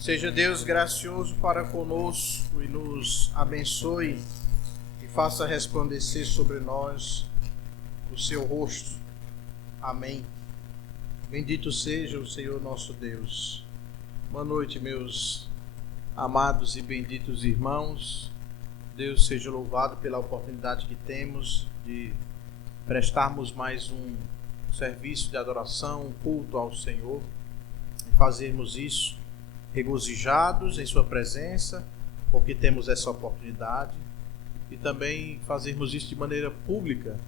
Seja Deus gracioso para conosco e nos abençoe e faça resplandecer sobre nós o seu rosto. Amém. Bendito seja o Senhor nosso Deus. Boa noite, meus amados e benditos irmãos. Deus seja louvado pela oportunidade que temos de prestarmos mais um serviço de adoração, um culto ao Senhor, e fazermos isso regozijados em sua presença, porque temos essa oportunidade, e também fazermos isso de maneira pública,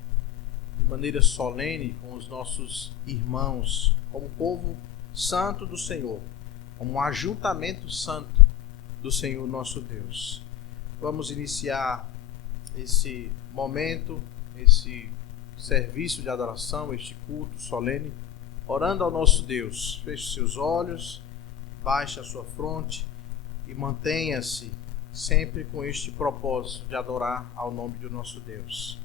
de maneira solene, com os nossos irmãos, como povo santo do Senhor, como um ajuntamento santo do Senhor nosso Deus. Vamos iniciar esse momento, esse serviço de adoração, este culto solene, orando ao nosso Deus. Feche seus olhos, baixe a sua fronte e mantenha-se sempre com este propósito de adorar ao nome do nosso Deus.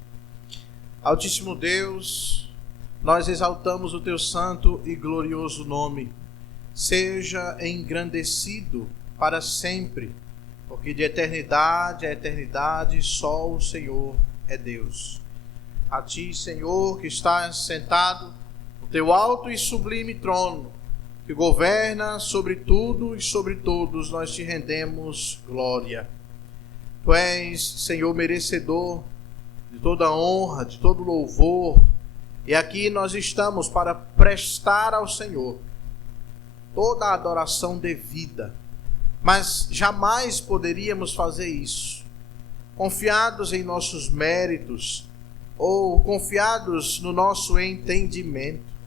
Altíssimo Deus, nós exaltamos o teu santo e glorioso nome. Seja engrandecido para sempre, porque de eternidade a eternidade só o Senhor é Deus. A ti, Senhor, que estás sentado no teu alto e sublime trono, que governa sobre tudo e sobre todos, nós te rendemos glória. Tu és, Senhor, merecedor de toda honra, de todo louvor, e aqui nós estamos para prestar ao Senhor toda a adoração devida, mas jamais poderíamos fazer isso confiados em nossos méritos ou confiados no nosso entendimento.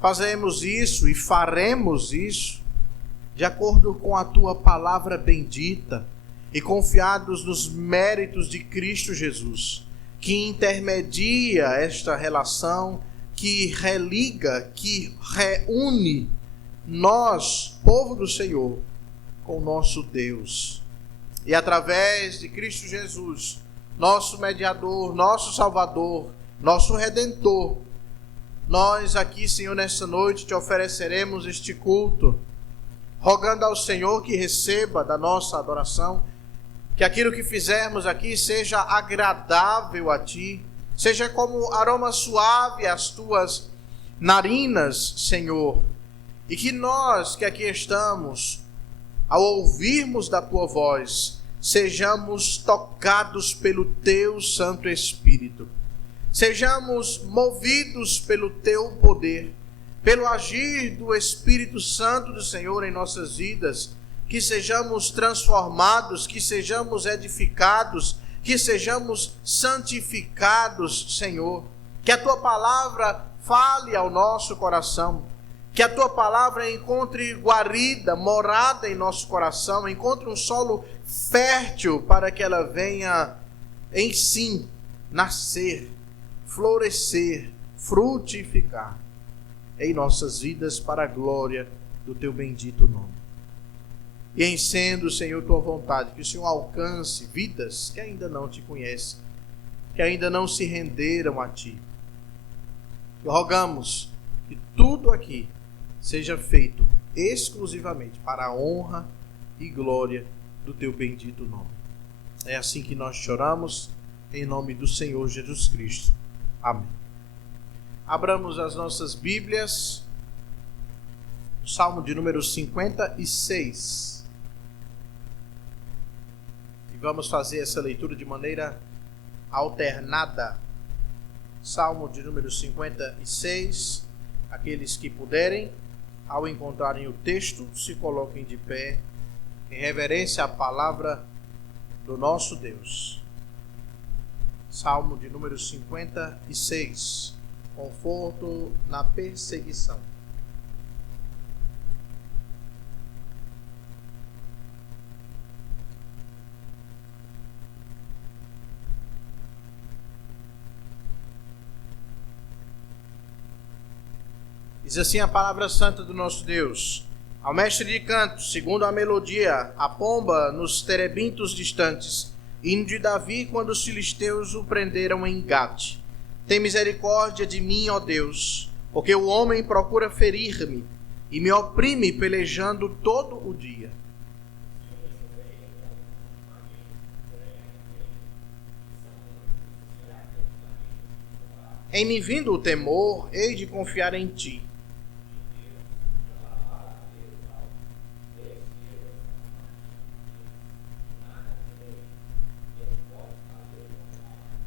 Fazemos isso e faremos isso de acordo com a tua palavra bendita e confiados nos méritos de Cristo Jesus, que intermedia esta relação, que religa, que reúne nós, povo do Senhor, com o nosso Deus. E através de Cristo Jesus, nosso mediador, nosso Salvador, nosso Redentor, nós aqui, Senhor, nesta noite te ofereceremos este culto, rogando ao Senhor que receba da nossa adoração, que aquilo que fizermos aqui seja agradável a ti, seja como aroma suave às tuas narinas, Senhor, e que nós que aqui estamos, ao ouvirmos da tua voz, sejamos tocados pelo teu Santo Espírito. Sejamos movidos pelo teu poder, pelo agir do Espírito Santo do Senhor em nossas vidas, que sejamos transformados, que sejamos edificados, que sejamos santificados, Senhor. Que a tua palavra fale ao nosso coração, que a tua palavra encontre guarida, morada em nosso coração, encontre um solo fértil para que ela venha em si nascer, florescer, frutificar em nossas vidas para a glória do teu bendito nome. E em sendo, Senhor, tua vontade, que o Senhor alcance vidas que ainda não te conhecem, que ainda não se renderam a ti. E rogamos que tudo aqui seja feito exclusivamente para a honra e glória do teu bendito nome. É assim que nós choramos, em nome do Senhor Jesus Cristo. Amém. Abramos as nossas Bíblias, o Salmo de número 56. E vamos fazer essa leitura de maneira alternada. Salmo de número 56. Aqueles que puderem, ao encontrarem o texto, se coloquem de pé, em reverência à palavra do nosso Deus. Salmo de número 56. Conforto na perseguição. Diz assim a palavra santa do nosso Deus: Ao mestre de canto, segundo a melodia, a pomba nos terebintos distantes, hino de Davi, quando os filisteus o prenderam em Gate. Tem misericórdia de mim, ó Deus, porque o homem procura ferir-me, e me oprime pelejando todo o dia. Em me vindo o temor, hei de confiar em ti.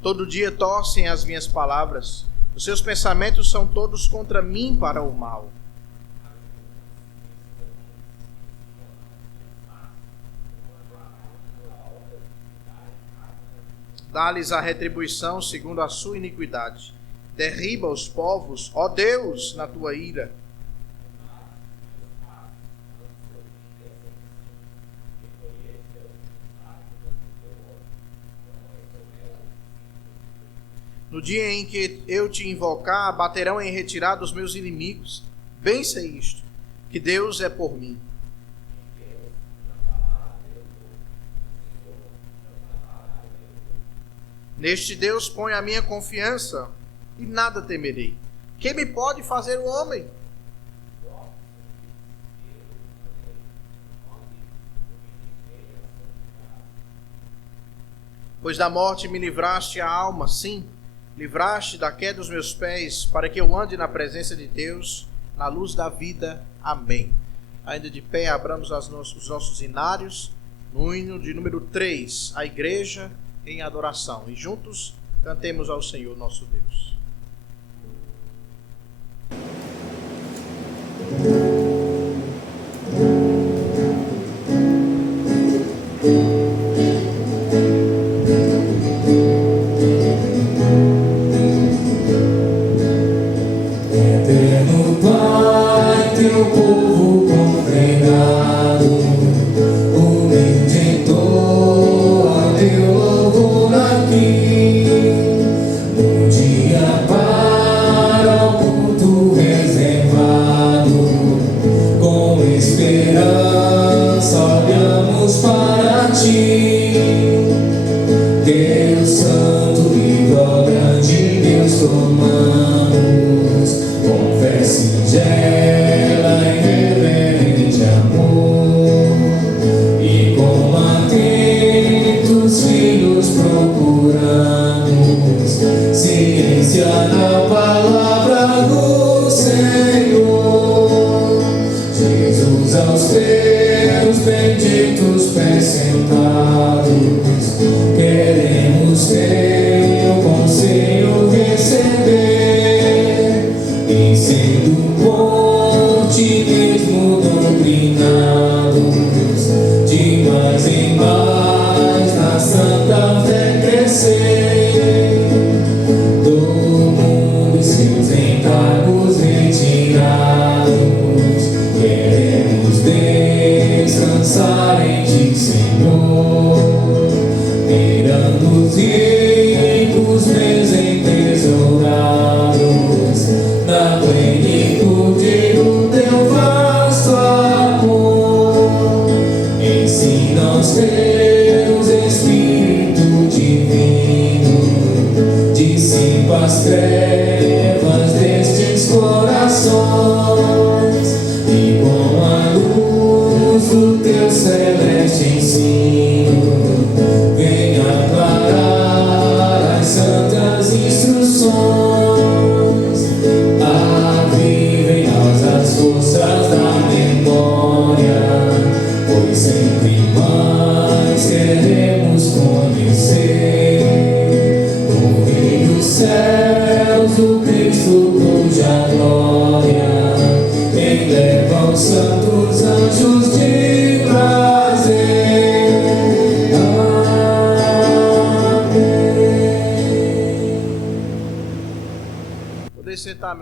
Todo dia torcem as minhas palavras. Os seus pensamentos são todos contra mim para o mal. Dá-lhes a retribuição segundo a sua iniquidade. Derriba os povos, ó Deus, na tua ira. No dia em que eu te invocar, baterão em retirada os meus inimigos. Bem sei isto, que Deus é por mim. Neste Deus ponho a minha confiança e nada temerei. Que me pode fazer o homem? Pois da morte me livraste a alma, sim, livraste da queda dos meus pés, para que eu ande na presença de Deus, na luz da vida. Amém. Ainda de pé, abramos os nossos inários, no hino de número 3, a igreja em adoração. E juntos cantemos ao Senhor nosso Deus.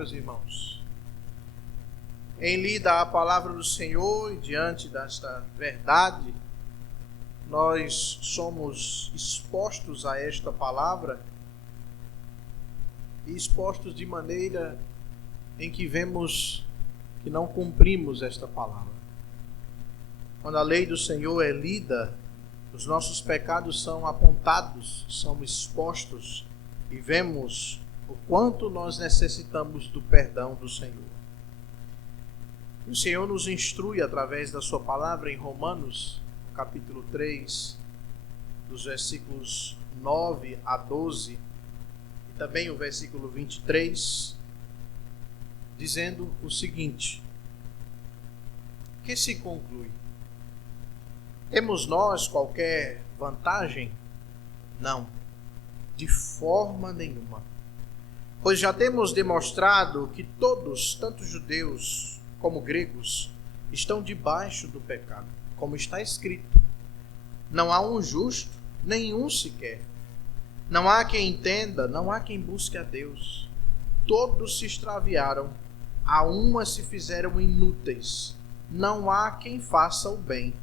Meus irmãos, em lida a palavra do Senhor e diante desta verdade, nós somos expostos a esta palavra e expostos de maneira em que vemos que não cumprimos esta palavra. Quando a lei do Senhor é lida, os nossos pecados são apontados, são expostos e vemos o quanto nós necessitamos do perdão do Senhor. O Senhor nos instrui através da sua palavra em Romanos, capítulo 3, dos versículos 9 a 12, e também o versículo 23, dizendo o seguinte: que se conclui? Temos nós qualquer vantagem? Não, de forma nenhuma. Pois já temos demonstrado que todos, tanto judeus como gregos, estão debaixo do pecado, como está escrito: não há um justo, nenhum sequer. Não há quem entenda, não há quem busque a Deus. Todos se extraviaram, a uma se fizeram inúteis. Não há quem faça o bem,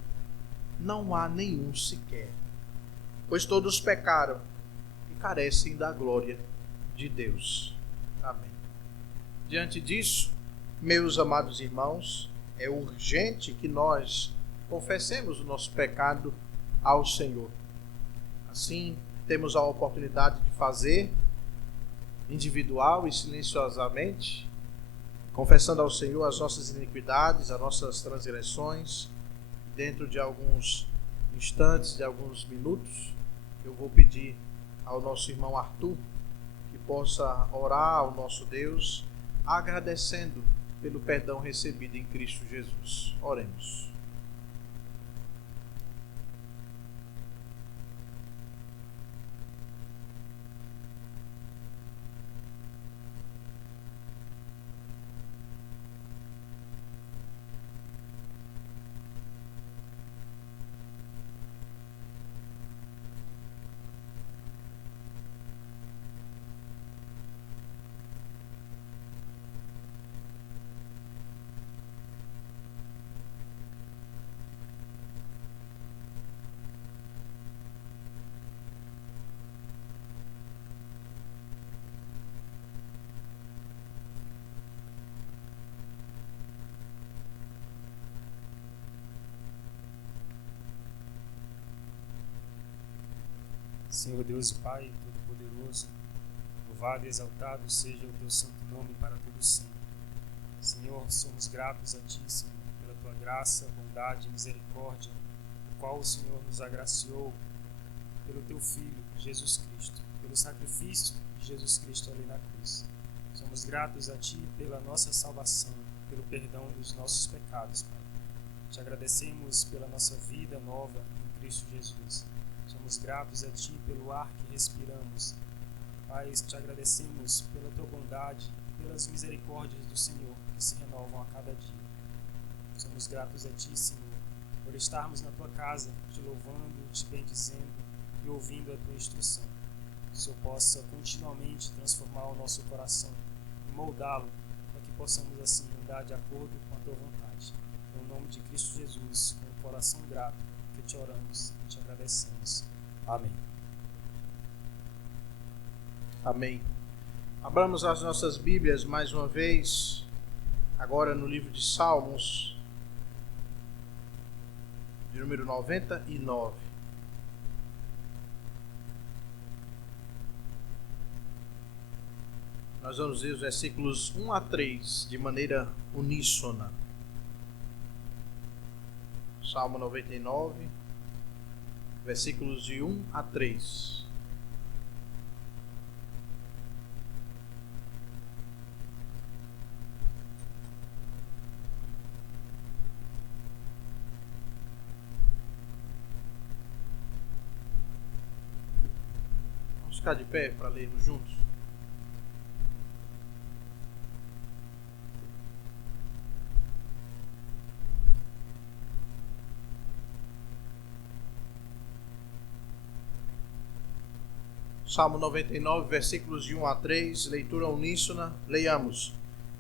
não há nenhum sequer. Pois todos pecaram e carecem da glória de Deus. Amém. Diante disso, meus amados irmãos, é urgente que nós confessemos o nosso pecado ao Senhor. Assim, temos a oportunidade de fazer, individual e silenciosamente, confessando ao Senhor as nossas iniquidades, as nossas transgressões. Dentro de alguns instantes, de alguns minutos, eu vou pedir ao nosso irmão Arthur que possa orar ao nosso Deus, agradecendo pelo perdão recebido em Cristo Jesus. Oremos. Senhor Deus e Pai Todo-Poderoso, louvado e exaltado seja o Teu santo nome para todo sempre. Senhor, somos gratos a Ti, Senhor, pela Tua graça, bondade e misericórdia, o qual o Senhor nos agraciou pelo Teu Filho, Jesus Cristo, pelo sacrifício de Jesus Cristo ali na cruz. Somos gratos a Ti pela nossa salvação, pelo perdão dos nossos pecados, Pai. Te agradecemos pela nossa vida nova em Cristo Jesus. Somos gratos a Ti pelo ar que respiramos. Pai, te agradecemos pela Tua bondade, pelas misericórdias do Senhor que se renovam a cada dia. Somos gratos a Ti, Senhor, por estarmos na Tua casa, Te louvando, Te bendizendo e ouvindo a Tua instrução. Que o Senhor possa continuamente transformar o nosso coração e moldá-lo, para que possamos assim andar de acordo com a Tua vontade. Em nome de Cristo Jesus, com o coração grato, que Te oramos e Te agradecemos. Amém. Amém. Abramos as nossas Bíblias mais uma vez, agora no livro de Salmos, de número 99. Nós vamos ver os versículos 1 a 3 de maneira uníssona. Salmo 99, versículos de 1 a 3. Vamos ficar de pé para lermos juntos. Salmo 99, versículos de 1 a 3, leitura uníssona, leiamos.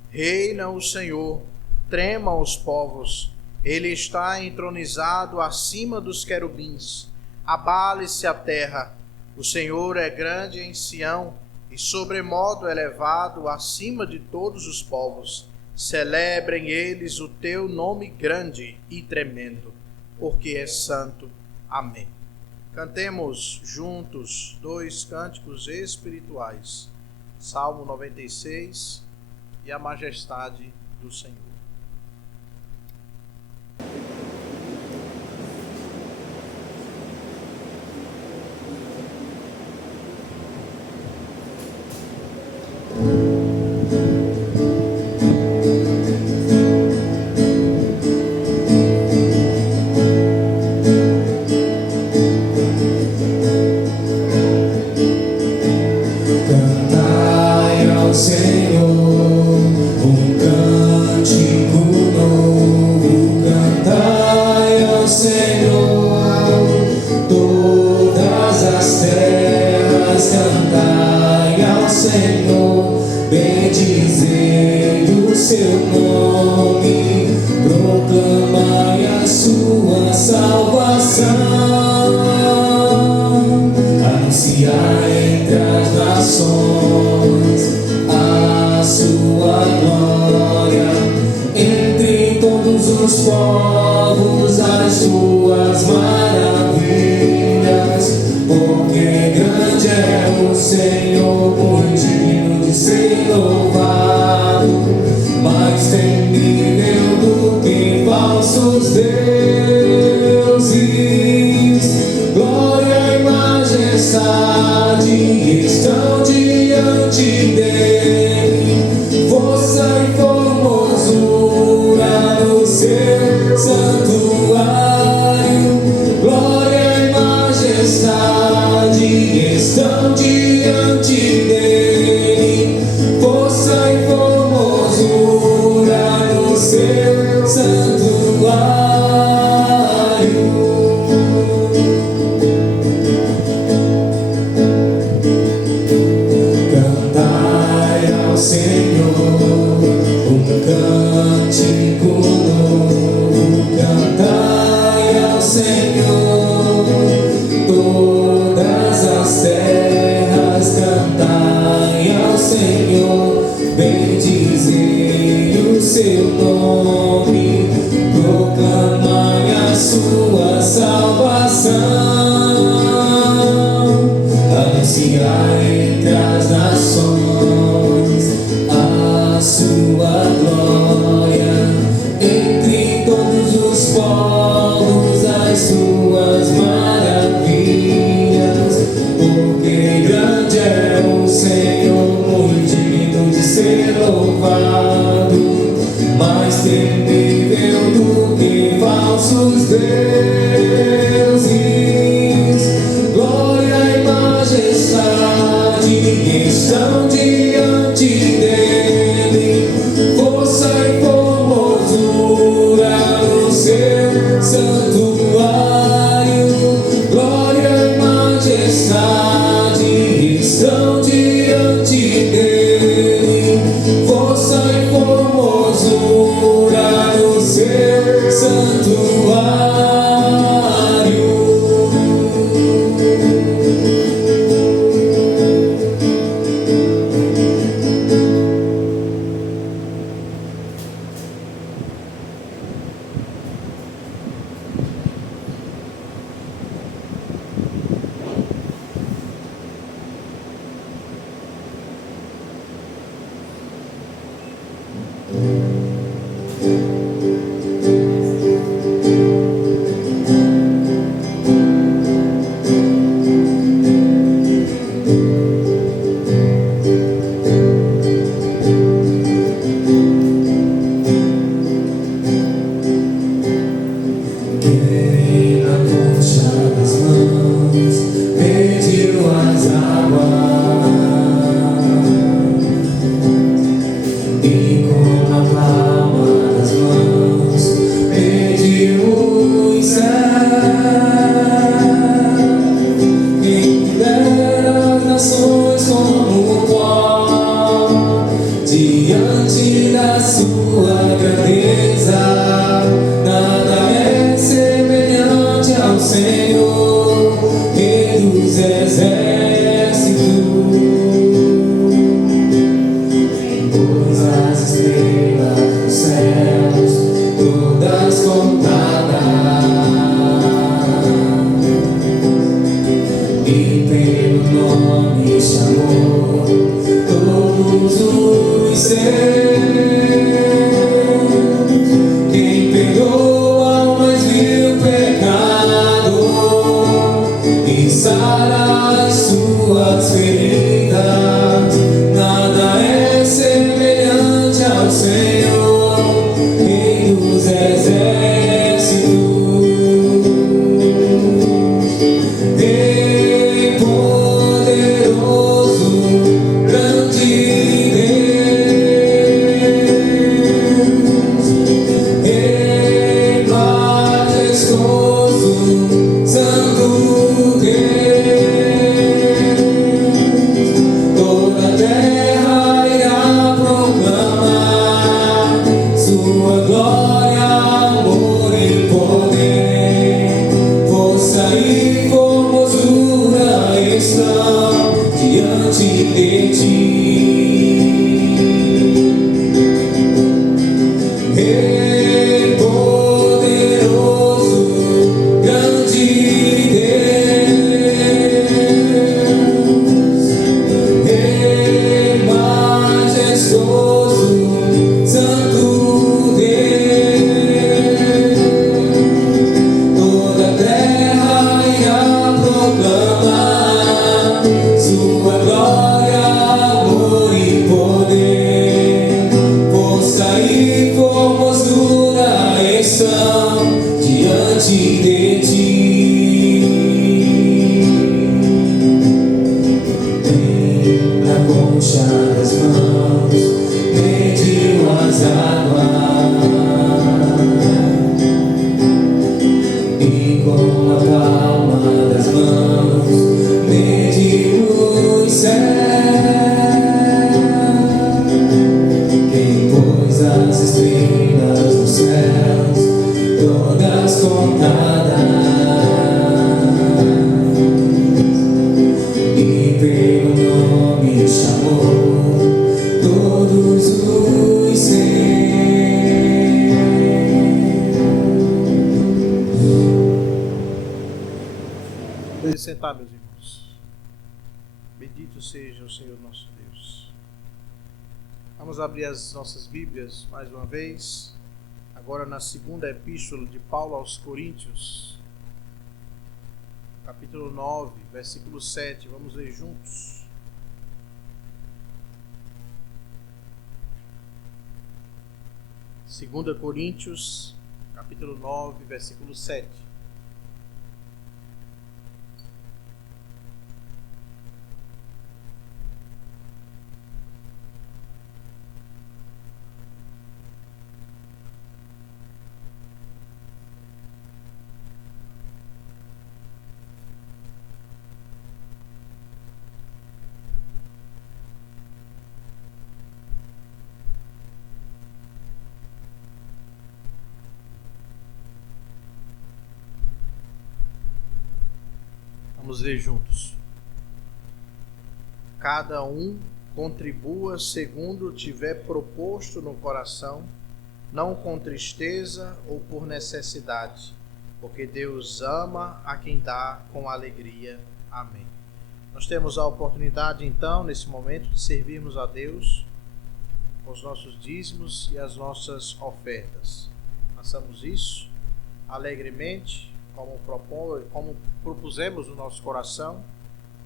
Reina o Senhor, tremam os povos, Ele está entronizado acima dos querubins, abale-se a terra, o Senhor é grande em Sião, e sobremodo elevado acima de todos os povos. Celebrem eles o teu nome grande e tremendo, porque é santo. Amém. Cantemos juntos 2 cânticos espirituais, Salmo 96 e a majestade do Senhor. dos povos as suas maravilhas, porque grande é o Senhor, muito digno de ser louvado, mais temível do que falsos deuses. Glória e majestade estão diante dele, força e formosura no seu santuário. Glória e majestade estão diante dele, força e formosura no seu santuário. Cantai ao Senhor um cântico novo, cantai ao Senhor todas as terras, cantai ao Senhor, bendizei o seu nome, proclamai a sua salvação, anunciai entre as nações a sua glória, entre todos os povos as suas maravilhas, porque grande é o Senhor, muito digno de ser louvado, mais temível do que falsos deuses. Glória e majestade estão diante dele, força e formosura no seu santuário. Glória e majestade estão diante dele, força e formosura no seu santuário. Quem na concha das mãos mediu as águas, e com a palma das mãos mediu os céus. Quem pudera as nações como o pó, diante da sua grandeza, nada é semelhante ao Senhor, Rei dos exércitos. Pois as estrelas dos céus, todas contadas, e pelo nome chamou todos os seus. Quem perdoa o mais vil pecado e sara as suas feridas, nada é semelhante ao Senhor, Rei dos exércitos. Rei poderoso, grande Deus, Rei majestoso, santo Deus. Toda a terra irá proclamar sua glória, amor e poder, força e formosura estão diante de ti. Rei estão diante de ti. Vem na concha das mãos, mediu as águas, e com a palma das mãos mediu os céus. Quem pôs as estrelas nos céus, todas contadas, e pelo nome chamou todos os seus. Podem sentar, meus irmãos. Bendito seja o Senhor nosso Deus. Vamos abrir as nossas Bíblias mais uma vez, agora na segunda epístola de Paulo aos Coríntios, capítulo 9, versículo 7. Vamos ler juntos. Segunda Coríntios, capítulo 9, versículo 7. Vamos ler juntos. Cada um contribua segundo tiver proposto no coração, não com tristeza ou por necessidade, porque Deus ama a quem dá com alegria. Amém. Nós temos a oportunidade, então, nesse momento, de servirmos a Deus com os nossos dízimos e as nossas ofertas. Façamos isso alegremente, como propusemos no nosso coração,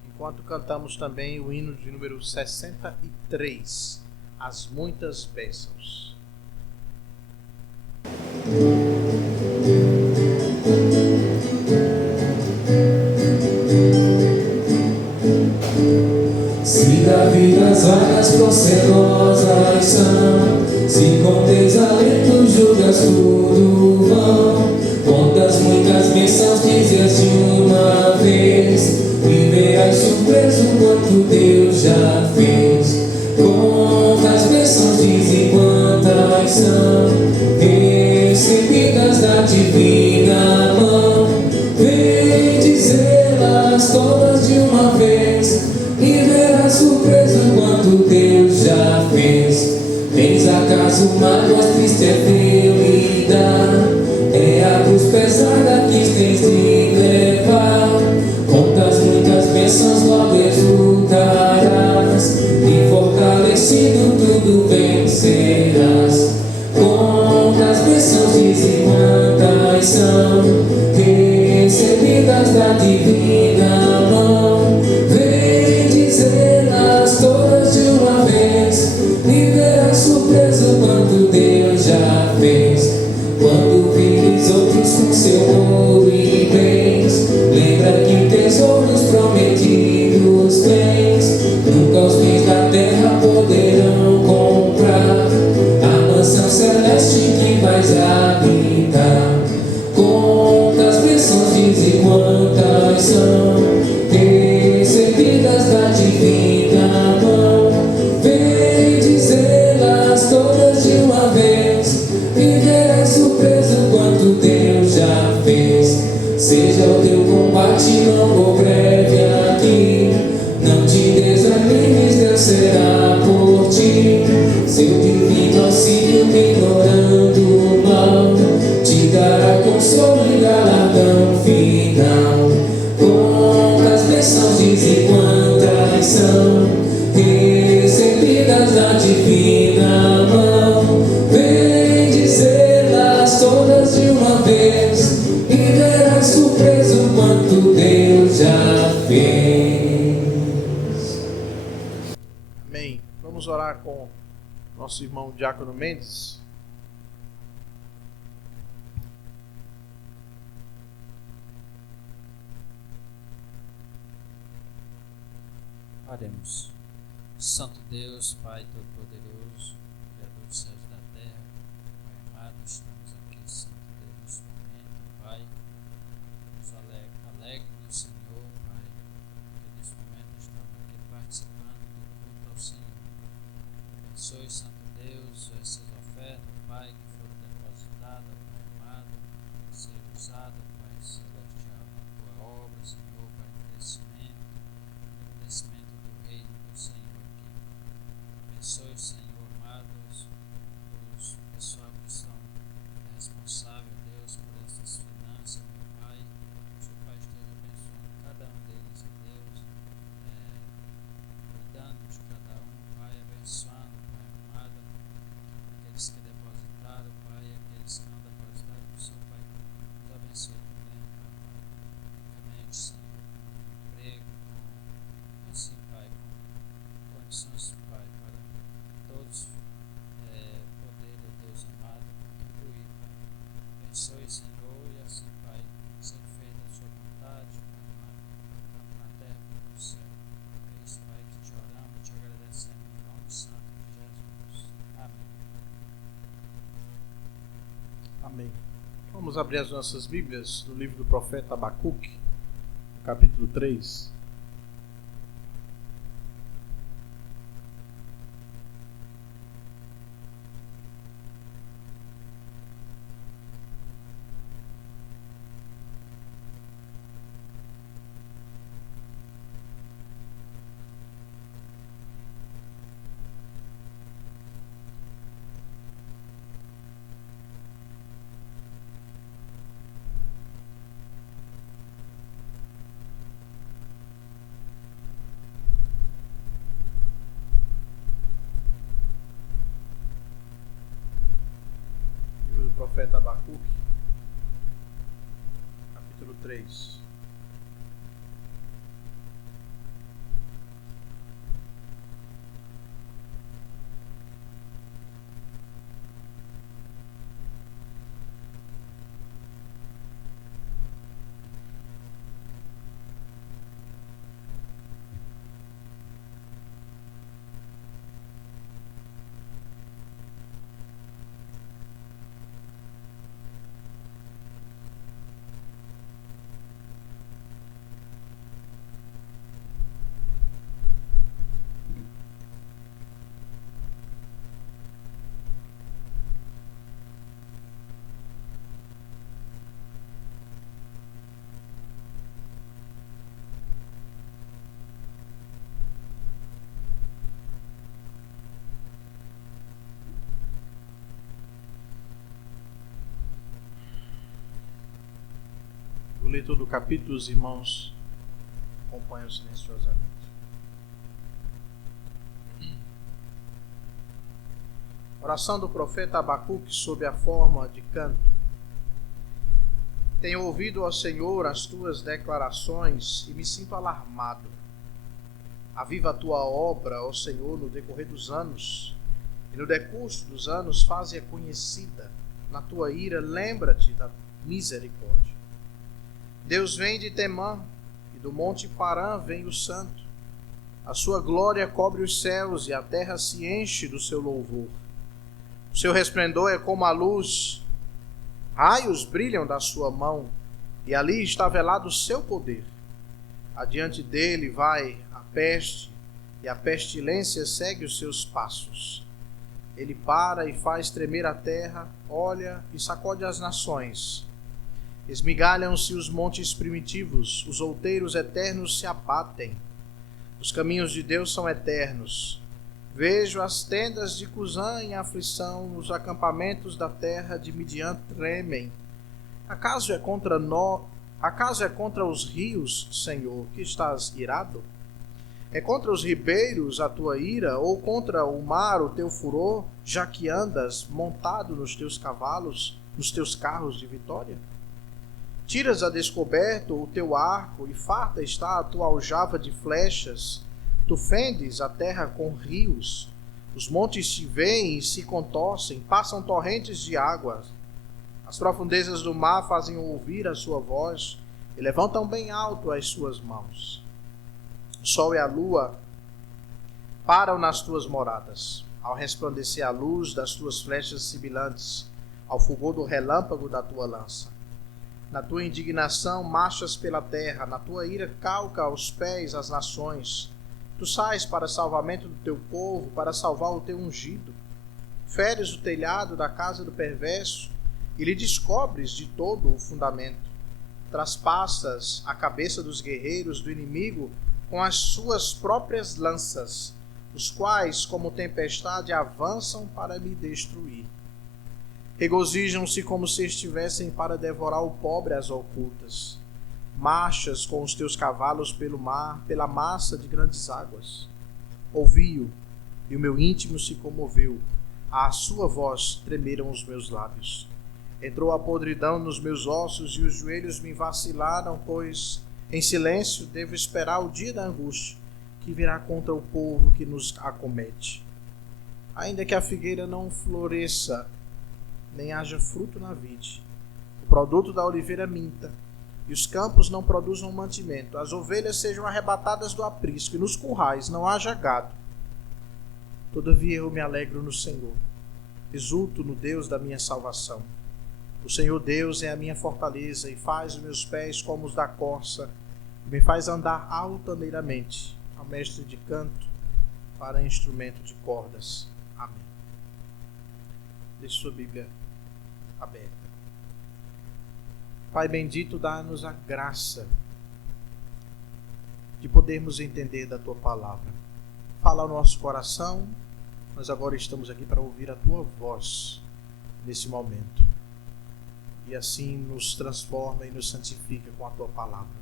enquanto cantamos também o hino de número 63, As Muitas Bênçãos. Se da vida as vagas procelosas são, se com desalento julgas tudo vão, contas muitas bênçãos dizes de uma vez, e verás surpreso quanto Deus já fez. Contas bênçãos dizem quantas são, recebidas da divina mão, vem dizê-las todas de uma vez, e verás surpreso quanto Deus já fez. Tens acaso mágoas, triste é teu lidar, é a cruz pesada que tens de levar. Contas muitas bênçãos logo exultarás, e fortalecido tudo vencerás. Contas bênçãos dizem quantas são, recebidas da divina mão, vem dizê-las todas de uma vez, e verás surpreso quanto Deus já fez. Quando vires outros com seu ouro e bens, lembra que tesouros prometidos tens. Nunca os bens da terra poderão comprar a mansão celeste que vais habitar. Contas bênçãos dizem quantas são, recebidas da divina mão, vem dizê-las todas de uma vez, e verás surpreso quanto Deus já fez. Seja o teu combate longo ou breve aqui, não te desanimes, Deus será por ti. Seu divino auxílio ignorando o mal, te dará consolo e galardão final. Quantas bênçãos dizem quantas são, recebidas da divina mão, vem dizê-las todas de uma vez, e verás surpreso quanto Deus já fez. Amém. Vamos orar com nosso irmão Diácono Mendes. Oremos. Santo Deus, Pai Todo-Poderoso, Criador dos céus e da terra, Pai amado, estamos aqui, Santo Deus, nesse momento, Pai, nos alegre no Senhor, Pai, que nesse momento estamos aqui participando do culto ao Senhor. Abençoe, Santo Deus, essas ofertas, Pai, que foram depositadas, Pai amado, ser usado, Pai celestial, na tua obra, Senhor, para o crescimento do reino do Senhor aqui. Abençoe, Senhor amado, os pessoal que são responsáveis, Deus, por essas finanças, meu Pai. Que o Pai esteja abençoando cada um deles, Deus, cuidando de cada um, Pai, abençoando, Pai amado, aqueles que depositaram, Pai, aqueles que não depositaram, que o Seu Pai nos abençoe também, Pai amado. Ricamente, Senhor, com emprego, com assim, Pai, com condições, Pai, para todos poderem, Deus amado, contribuir, Pai. Abençoe, Senhor, e assim, Pai, seja feita a Sua vontade, Pai amado, tanto na terra como no céu. É isso, Pai, que te oramos e te agradecemos em nome santo de Jesus. Amém. Amém. Vamos abrir as nossas Bíblias no livro do profeta Abacuque, capítulo 3. Livro do profeta Abacuque, capítulo 3. Vou ler todo o capítulo, os irmãos acompanham silenciosamente. Oração do profeta Abacuque sob a forma de canto. Tenho ouvido, ó Senhor, as tuas declarações e me sinto alarmado. Aviva a tua obra, ó Senhor, no decorrer dos anos, e no decurso dos anos faze-a conhecida. Na tua ira, lembra-te da misericórdia. Deus vem de Temã, e do monte Parã vem o santo. A sua glória cobre os céus, e a terra se enche do seu louvor. O seu resplendor é como a luz, raios brilham da sua mão, e ali está velado o seu poder. Adiante dele vai a peste, e a pestilência segue os seus passos. Ele para e faz tremer a terra, olha e sacode as nações. Esmigalham-se os montes primitivos, os outeiros eternos se abatem. Os caminhos de Deus são eternos. Vejo as tendas de Cusã em aflição, os acampamentos da terra de Midian tremem. Acaso é contra os rios, Senhor, que estás irado? É contra os ribeiros a tua ira, ou contra o mar o teu furor, já que andas montado nos teus cavalos, nos teus carros de vitória? Tiras a descoberto o teu arco, e farta está a tua aljava de flechas. Tu fendes a terra com rios. Os montes te veem e se contorcem, passam torrentes de água. As profundezas do mar fazem ouvir a sua voz, e levantam bem alto as suas mãos. O sol e a lua param nas tuas moradas, ao resplandecer a luz das tuas flechas sibilantes, ao fulgor do relâmpago da tua lança. Na tua indignação marchas pela terra, na tua ira calca aos pés as nações. Tu sais para salvamento do teu povo, para salvar o teu ungido. Feres o telhado da casa do perverso e lhe descobres de todo o fundamento. Traspassas a cabeça dos guerreiros do inimigo com as suas próprias lanças, os quais, como tempestade, avançam para me destruir. Regozijam-se como se estivessem para devorar o pobre às ocultas. Marchas com os teus cavalos pelo mar, pela massa de grandes águas. Ouvi-o, e o meu íntimo se comoveu. À sua voz tremeram os meus lábios. Entrou a podridão nos meus ossos e os joelhos me vacilaram, pois em silêncio devo esperar o dia da angústia que virá contra o povo que nos acomete. Ainda que a figueira não floresça, nem haja fruto na vide, o produto da oliveira minta, e os campos não produzam mantimento, as ovelhas sejam arrebatadas do aprisco, e nos currais não haja gado. Todavia eu me alegro no Senhor, exulto no Deus da minha salvação. O Senhor Deus é a minha fortaleza, e faz os meus pés como os da corça, e me faz andar altaneiramente, ao mestre de canto, para instrumento de cordas. Amém. Deixe sua Bíblia aberta. Pai bendito, dá-nos a graça de podermos entender da Tua palavra. Fala ao nosso coração, nós agora estamos aqui para ouvir a Tua voz nesse momento. E assim nos transforma e nos santifica com a Tua palavra.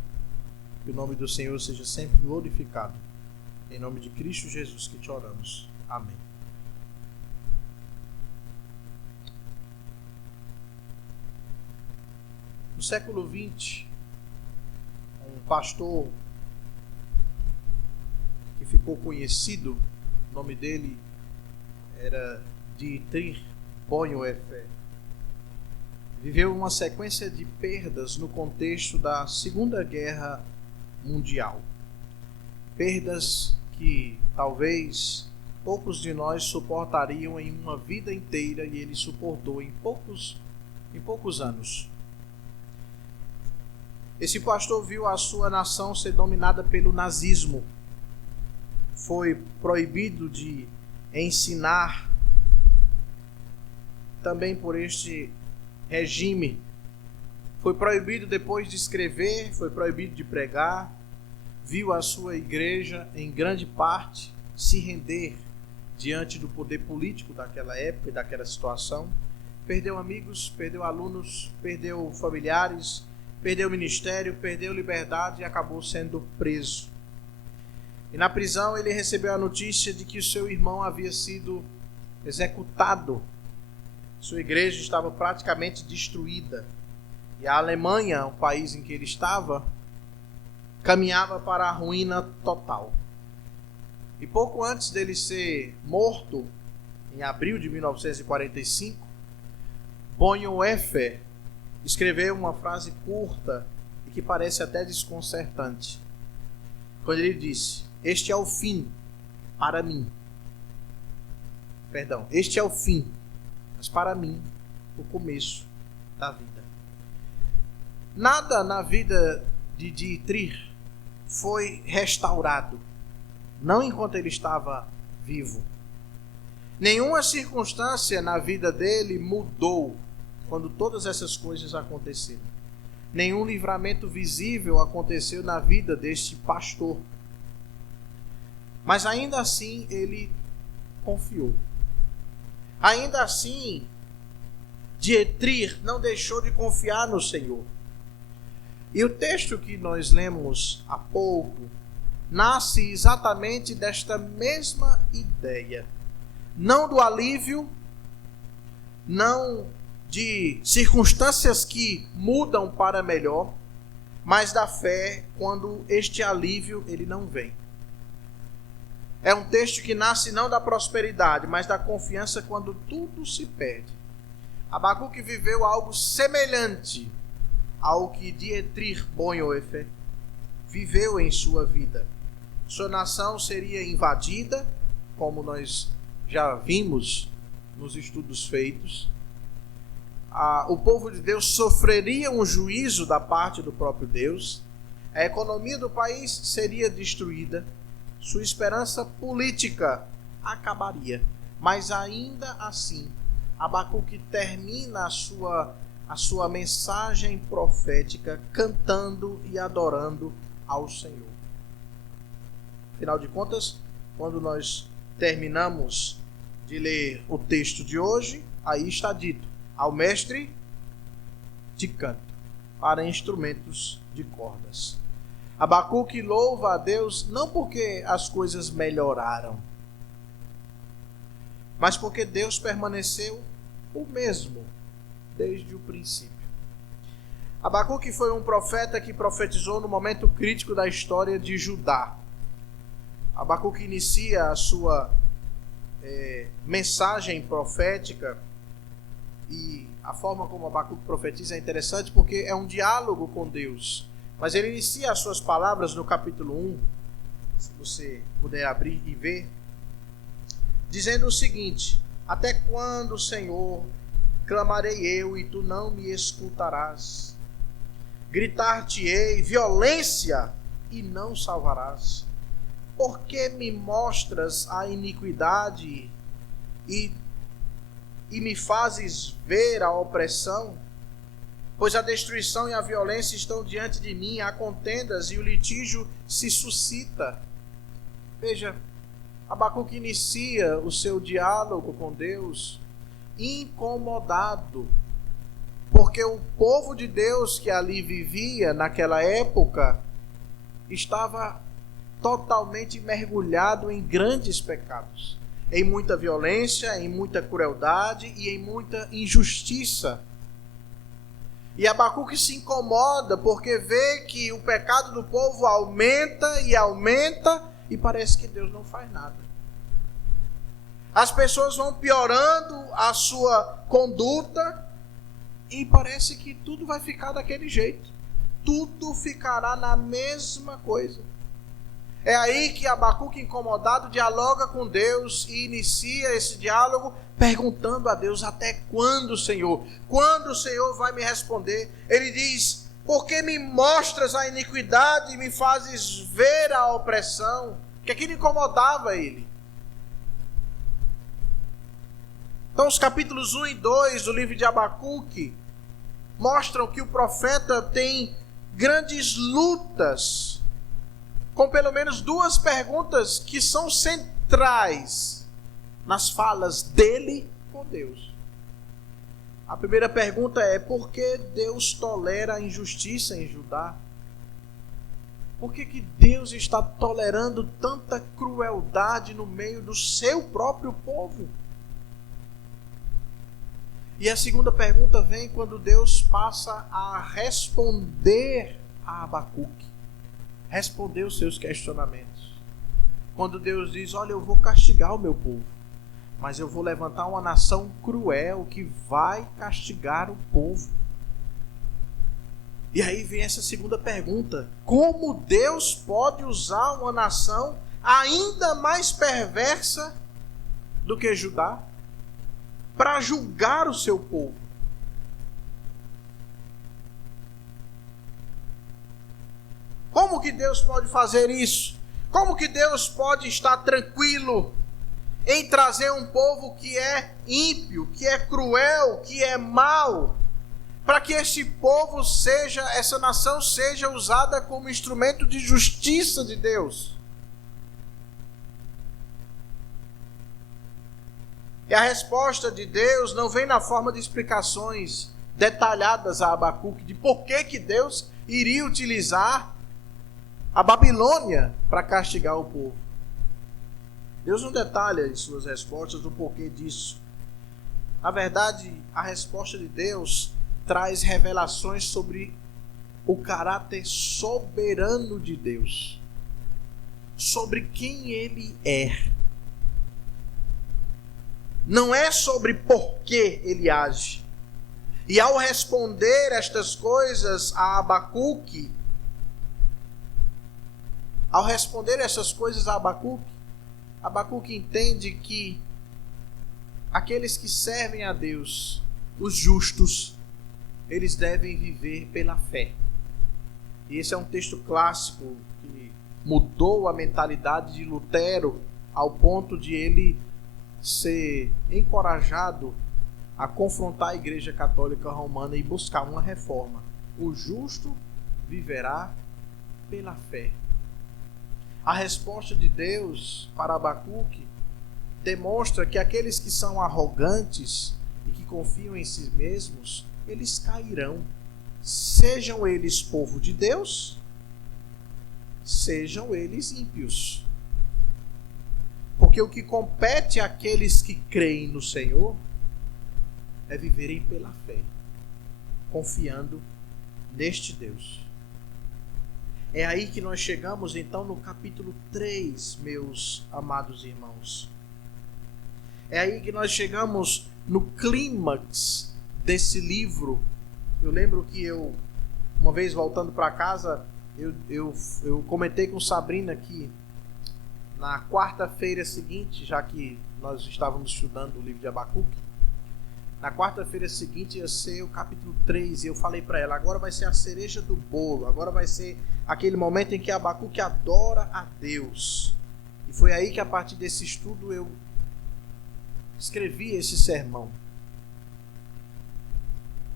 Que o nome do Senhor seja sempre glorificado. Em nome de Cristo Jesus que te oramos. Amém. No século XX, um pastor que ficou conhecido, o nome dele era Dietrich Bonhoeffer, viveu uma sequência de perdas no contexto da Segunda Guerra Mundial. Perdas que talvez poucos de nós suportariam em uma vida inteira, e ele suportou em poucos anos. Esse pastor viu a sua nação ser dominada pelo nazismo. Foi proibido de ensinar também por este regime. Foi proibido depois de escrever, foi proibido de pregar. Viu a sua igreja, em grande parte, se render diante do poder político daquela época e daquela situação. Perdeu amigos, perdeu alunos, perdeu familiares, perdeu ministério, perdeu liberdade e acabou sendo preso. E na prisão ele recebeu a notícia de que o seu irmão havia sido executado. Sua igreja estava praticamente destruída. E a Alemanha, o país em que ele estava, caminhava para a ruína total. E pouco antes dele ser morto, em abril de 1945, Bonhoeffer escreveu uma frase curta e que parece até desconcertante. Quando ele disse: este é o fim para mim. Este é o fim, mas para mim, o começo da vida. Nada na vida de Dietrich foi restaurado, não enquanto ele estava vivo. Nenhuma circunstância na vida dele mudou quando todas essas coisas aconteceram. Nenhum livramento visível aconteceu na vida deste pastor. Mas ainda assim ele confiou. Ainda assim, Dietrich não deixou de confiar no Senhor. E o texto que nós lemos há pouco nasce exatamente desta mesma ideia. Não do alívio, não de circunstâncias que mudam para melhor, mas da fé quando este alívio ele não vem. É um texto que nasce não da prosperidade, mas da confiança quando tudo se perde. Abacuque viveu algo semelhante ao que Dietrich Bonhoeffer viveu em sua vida. Sua nação seria invadida, como nós já vimos nos estudos feitos, o povo de Deus sofreria um juízo da parte do próprio Deus, a economia do país seria destruída, sua esperança política acabaria. Mas ainda assim, Abacuque termina a sua mensagem profética cantando e adorando ao Senhor. Afinal de contas, quando nós terminamos de ler o texto de hoje, aí está dito: ao mestre de canto, para instrumentos de cordas. Abacuque louva a Deus não porque as coisas melhoraram, mas porque Deus permaneceu o mesmo desde o princípio. Abacuque foi um profeta que profetizou no momento crítico da história de Judá. Abacuque inicia a sua mensagem profética, e a forma como Abacuque profetiza é interessante porque é um diálogo com Deus. Mas ele inicia as suas palavras no capítulo 1, se você puder abrir e ver, dizendo o seguinte: até quando, Senhor, clamarei eu e tu não me escutarás? Gritar-te-ei violência e não salvarás. Por que me mostras a iniquidade e me fazes ver a opressão? Pois a destruição e a violência estão diante de mim, há contendas e o litígio se suscita. Veja, Abacuque inicia o seu diálogo com Deus incomodado, porque o povo de Deus que ali vivia naquela época estava totalmente mergulhado em grandes pecados, em muita violência, em muita crueldade e em muita injustiça. E Abacuque se incomoda porque vê que o pecado do povo aumenta e parece que Deus não faz nada. As pessoas vão piorando a sua conduta e parece que tudo vai ficar daquele jeito. Tudo ficará na mesma coisa. É aí que Abacuque, incomodado, dialoga com Deus e inicia esse diálogo perguntando a Deus: até quando, Senhor? Quando o Senhor vai me responder? Ele diz: por que me mostras a iniquidade e me fazes ver a opressão? Que aquilo incomodava ele. Então os capítulos 1 e 2 do livro de Abacuque mostram que o profeta tem grandes lutas, com pelo menos duas perguntas que são centrais nas falas dele com Deus. A primeira pergunta é: por que Deus tolera a injustiça em Judá? Por que Deus está tolerando tanta crueldade no meio do seu próprio povo? E a segunda pergunta vem quando Deus passa a responder a Abacuque, responder os seus questionamentos. Quando Deus diz: olha, eu vou castigar o meu povo, mas eu vou levantar uma nação cruel que vai castigar o povo. E aí vem essa segunda pergunta: como Deus pode usar uma nação ainda mais perversa do que Judá para julgar o seu povo? Como que Deus pode fazer isso? Como que Deus pode estar tranquilo em trazer um povo que é ímpio, que é cruel, que é mau, para que esse povo seja, essa nação seja usada como instrumento de justiça de Deus? E a resposta de Deus não vem na forma de explicações detalhadas a Abacuque de por que Deus iria utilizar a Babilônia para castigar o povo. Deus não detalha em suas respostas o porquê disso. Na verdade, a resposta de Deus traz revelações sobre o caráter soberano de Deus, sobre quem Ele é. Não é sobre por que Ele age. E ao responder estas coisas a Abacuque, Abacuque entende que aqueles que servem a Deus, os justos, eles devem viver pela fé. E esse é um texto clássico que mudou a mentalidade de Lutero ao ponto de ele ser encorajado a confrontar a Igreja Católica Romana e buscar uma reforma. O justo viverá pela fé. A resposta de Deus para Abacuque demonstra que aqueles que são arrogantes e que confiam em si mesmos, eles cairão. Sejam eles povo de Deus, sejam eles ímpios. Porque o que compete àqueles que creem no Senhor é viverem pela fé, confiando neste Deus. É aí que nós chegamos então no capítulo 3, meus amados irmãos. É aí que nós chegamos no clímax desse livro. Eu lembro que uma vez voltando para casa, eu comentei com Sabrina que na quarta-feira seguinte, já que nós estávamos estudando o livro de Abacuque, na quarta-feira seguinte ia ser o capítulo 3, e eu falei para ela, agora vai ser a cereja do bolo, agora vai ser aquele momento em que Abacuque adora a Deus. E foi aí que a partir desse estudo eu escrevi esse sermão.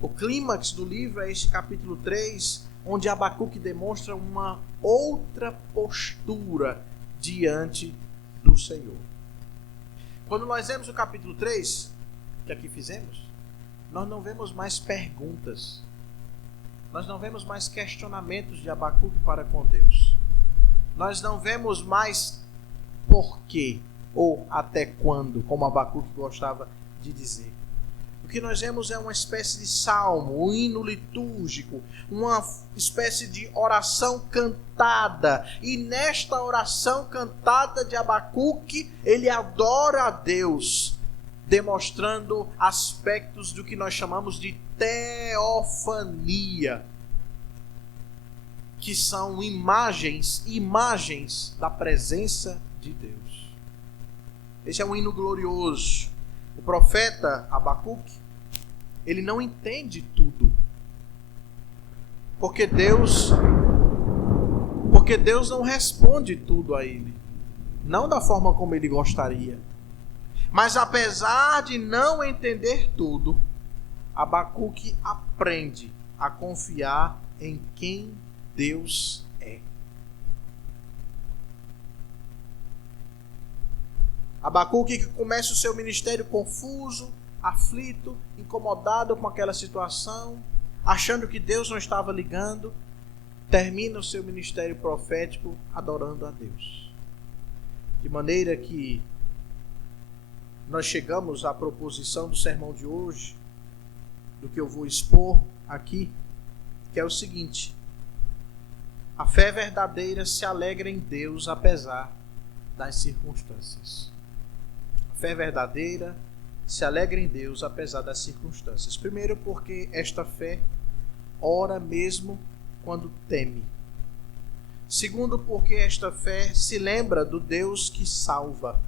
O clímax do livro é este capítulo 3, onde Abacuque demonstra uma outra postura diante do Senhor. Quando nós vemos o capítulo 3, que aqui fizemos, nós não vemos mais perguntas. Nós não vemos mais questionamentos de Abacuque para com Deus. Nós não vemos mais por quê ou até quando, como Abacuque gostava de dizer. O que nós vemos é uma espécie de salmo, um hino litúrgico, uma espécie de oração cantada. E nesta oração cantada de Abacuque, ele adora a Deus, demonstrando aspectos do que nós chamamos de teofania, que são imagens da presença de Deus. Esse é um hino glorioso. O profeta Abacuque, ele não entende tudo, porque Deus não responde tudo a ele, não da forma como ele gostaria. Mas apesar de não entender tudo, Abacuque aprende a confiar em quem Deus é. Abacuque, que começa o seu ministério confuso, aflito, incomodado com aquela situação, achando que Deus não estava ligando, termina o seu ministério profético adorando a Deus. De maneira que nós chegamos à proposição do sermão de hoje, do que eu vou expor aqui, que é o seguinte: a fé verdadeira se alegra em Deus apesar das circunstâncias. A fé verdadeira se alegra em Deus apesar das circunstâncias. Primeiro, porque esta fé ora mesmo quando teme. Segundo, porque esta fé se lembra do Deus que salva.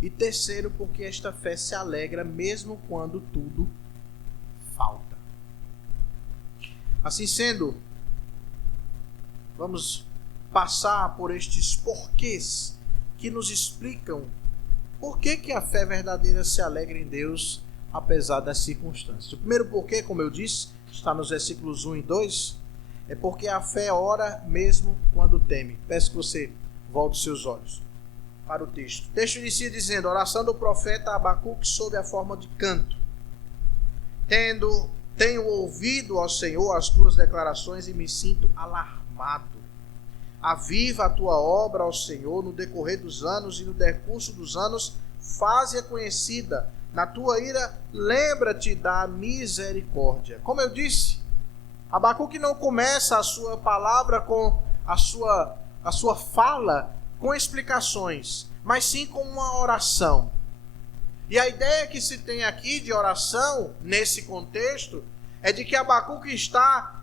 E terceiro, porque esta fé se alegra mesmo quando tudo falta. Assim sendo, vamos passar por estes porquês que nos explicam por que a fé verdadeira se alegra em Deus apesar das circunstâncias. O primeiro porquê, como eu disse, está nos versículos 1 e 2, é porque a fé ora mesmo quando teme. Peço que você volte os seus olhos para o texto. O texto inicia dizendo: oração do profeta Abacuque sob a forma de canto. Tenho ouvido, ó Senhor, as tuas declarações e me sinto alarmado. Aviva a tua obra, ó Senhor, no decorrer dos anos, e no decurso dos anos faze-a conhecida. Na tua ira, lembra-te da misericórdia. Como eu disse, Abacuque não começa a sua palavra com a sua fala com explicações, mas sim com uma oração. E a ideia que se tem aqui de oração, nesse contexto, é de que Abacuque está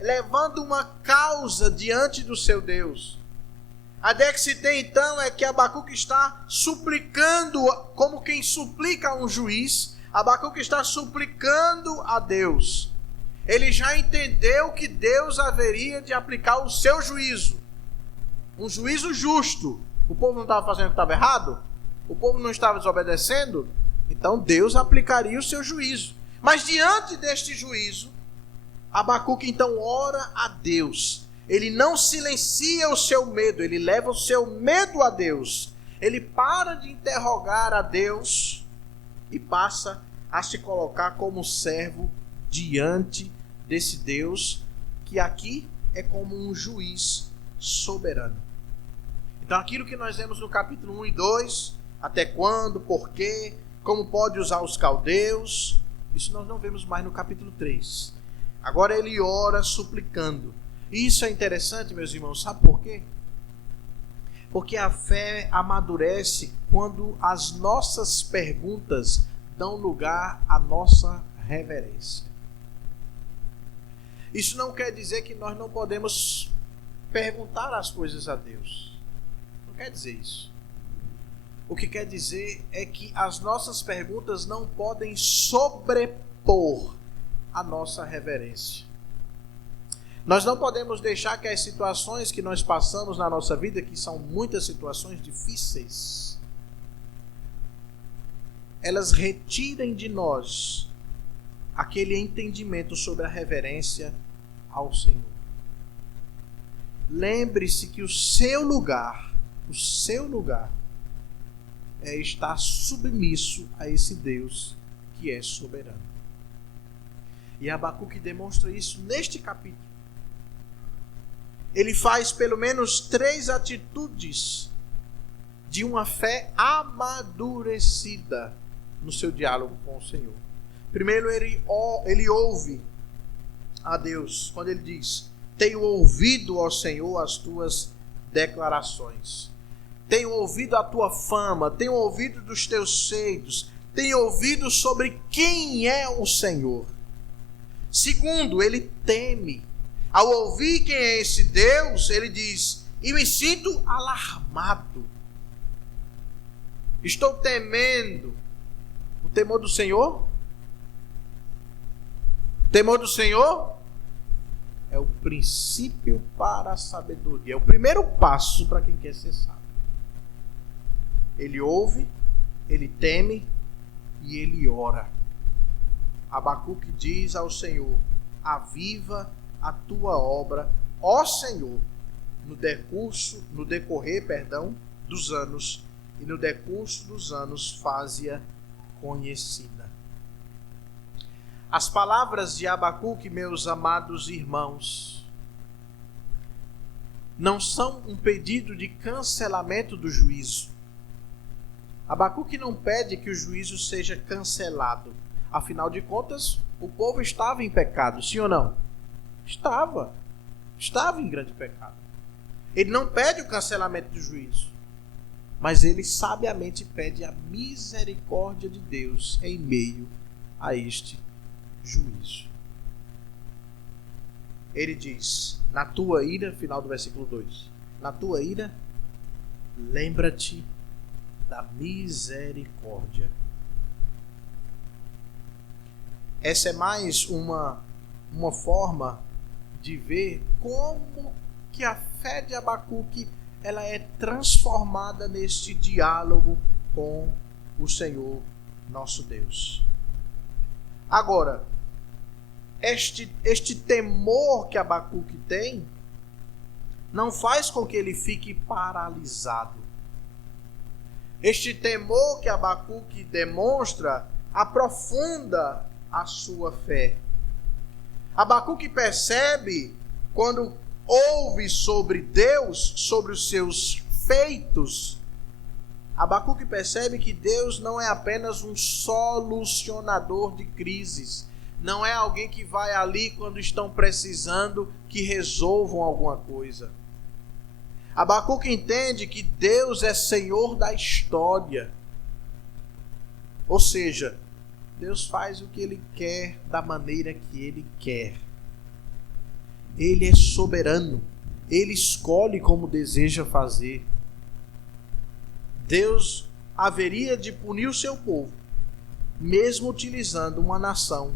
levando uma causa diante do seu Deus. A ideia que se tem então é que Abacuque está suplicando, como quem suplica a um juiz. Abacuque está suplicando a Deus. Ele já entendeu que Deus haveria de aplicar o seu juízo. Um juízo justo. O povo não estava fazendo o que estava errado? O povo não estava desobedecendo? Então Deus aplicaria o seu juízo. Mas diante deste juízo, Abacuque então ora a Deus. Ele não silencia o seu medo, ele leva o seu medo a Deus. Ele para de interrogar a Deus e passa a se colocar como servo diante desse Deus, que aqui é como um juiz soberano. Então aquilo que nós vemos no capítulo 1 e 2, até quando, por quê, como pode usar os caldeus, isso nós não vemos mais no capítulo 3. Agora ele ora suplicando. E isso é interessante, meus irmãos, sabe por quê? Porque a fé amadurece quando as nossas perguntas dão lugar à nossa reverência. Isso não quer dizer que nós não podemos perguntar as coisas a Deus. Não quer dizer isso. O que quer dizer é que as nossas perguntas não podem sobrepor a nossa reverência. Nós não podemos deixar que as situações que nós passamos na nossa vida, que são muitas situações difíceis, elas retirem de nós aquele entendimento sobre a reverência ao Senhor. Lembre-se que o seu lugar é estar submisso a esse Deus que é soberano. E Abacuque demonstra isso neste capítulo. Ele faz pelo menos 3 atitudes de uma fé amadurecida no seu diálogo com o Senhor. Primeiro, ele ouve a Deus, quando ele diz: tenho ouvido, ó Senhor, as tuas declarações. Tenho ouvido a tua fama, tenho ouvido dos teus feitos, tenho ouvido sobre quem é o Senhor. Segundo, ele teme. Ao ouvir quem é esse Deus, ele diz: e me sinto alarmado. Estou temendo. O temor do Senhor? O temor do Senhor é o princípio para a sabedoria. É o primeiro passo para quem quer ser sábio. Ele ouve, ele teme e ele ora. Abacuque diz ao Senhor: aviva a tua obra, ó Senhor, no decorrer dos anos, e no decurso dos anos faze-a conhecida. As palavras de Abacuque, meus amados irmãos, não são um pedido de cancelamento do juízo. Abacuque não pede que o juízo seja cancelado. Afinal de contas, o povo estava em pecado, sim ou não? Estava em grande pecado. Ele não pede o cancelamento do juízo, mas ele sabiamente pede a misericórdia de Deus em meio a este juízo. Ele diz: na tua ira, final do versículo 2, na tua ira, lembra-te da misericórdia. Essa é mais uma forma de ver como que a fé de Abacuque ela é transformada neste diálogo com o Senhor nosso Deus. Agora, este temor que Abacuque tem não faz com que ele fique paralisado. Este temor que Abacuque demonstra aprofunda a sua fé. Abacuque percebe, quando ouve sobre Deus, sobre os seus feitos, Abacuque percebe que Deus não é apenas um solucionador de crises, não é alguém que vai ali quando estão precisando que resolvam alguma coisa. Abacuque entende que Deus é Senhor da história. Ou seja, Deus faz o que Ele quer, da maneira que Ele quer. Ele é soberano. Ele escolhe como deseja fazer. Deus haveria de punir o seu povo, mesmo utilizando uma nação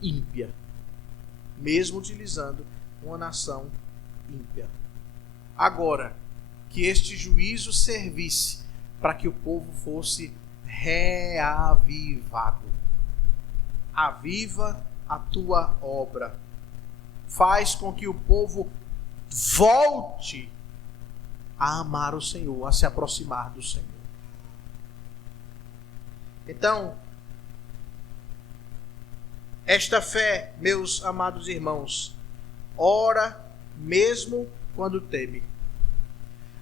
ímpia. Mesmo utilizando uma nação ímpia. Agora, que este juízo servisse para que o povo fosse reavivado. Aviva a tua obra. Faz com que o povo volte a amar o Senhor, a se aproximar do Senhor. Então, esta fé, meus amados irmãos, ora mesmo quando teme.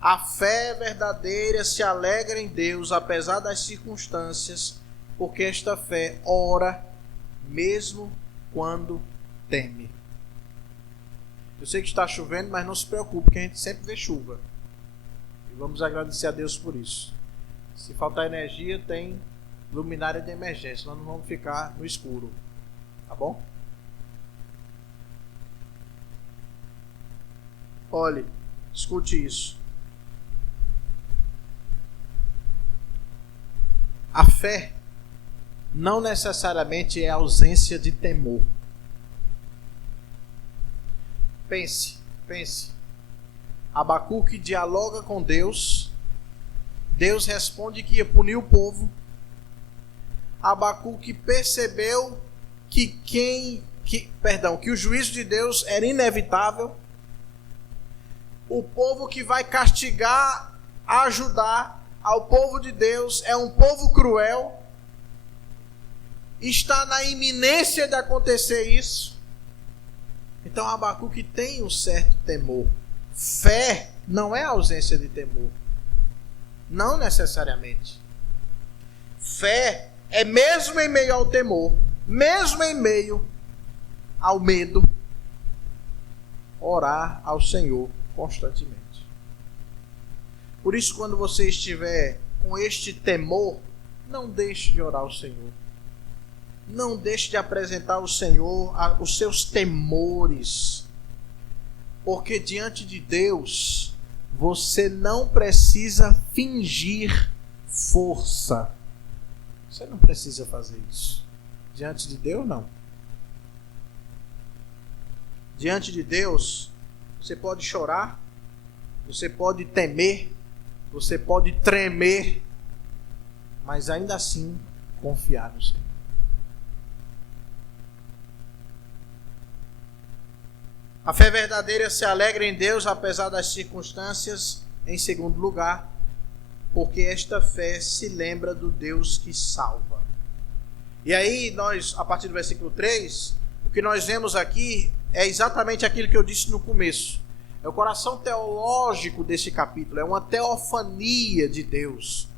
A fé verdadeira se alegra em Deus, apesar das circunstâncias, porque esta fé ora mesmo quando teme. Eu sei que está chovendo, mas não se preocupe, porque a gente sempre vê chuva. E vamos agradecer a Deus por isso. Se faltar energia, tem luminária de emergência, nós não vamos ficar no escuro. Tá bom? Olhe, escute isso. A fé não necessariamente é ausência de temor. Pense. Abacuque dialoga com Deus. Deus responde que ia punir o povo. Abacuque percebeu que o juízo de Deus era inevitável. O povo que vai castigar, ajudar ao povo de Deus é um povo cruel. Está na iminência de acontecer isso. Então Abacuque tem um certo temor. Fé não é ausência de temor. Não necessariamente. Fé é mesmo em meio ao temor, mesmo em meio ao medo, orar ao Senhor constantemente. Por isso, quando você estiver com este temor, não deixe de orar ao Senhor. Não deixe de apresentar ao Senhor os seus temores. Porque diante de Deus, você não precisa fingir força. Você não precisa fazer isso. Diante de Deus, não. Diante de Deus, você pode chorar, você pode temer, você pode tremer, mas ainda assim confiar no Senhor. A fé verdadeira se alegra em Deus, apesar das circunstâncias, em segundo lugar, porque esta fé se lembra do Deus que salva. E aí nós, a partir do versículo 3, o que nós vemos aqui é exatamente aquilo que eu disse no começo. É o coração teológico desse capítulo, é uma teofania de Deus.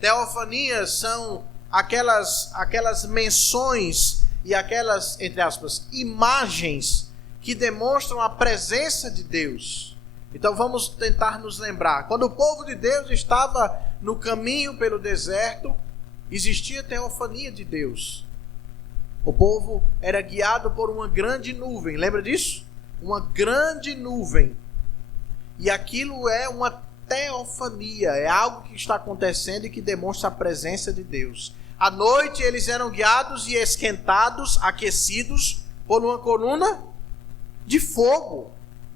Teofanias são aquelas menções e aquelas, entre aspas, imagens que demonstram a presença de Deus. Então vamos tentar nos lembrar. Quando o povo de Deus estava no caminho pelo deserto, existia teofania de Deus. O povo era guiado por uma grande nuvem. Lembra disso? Uma grande nuvem. E aquilo é uma teofania. É algo que está acontecendo e que demonstra a presença de Deus. À noite eles eram guiados e esquentados, aquecidos por uma coluna de fogo.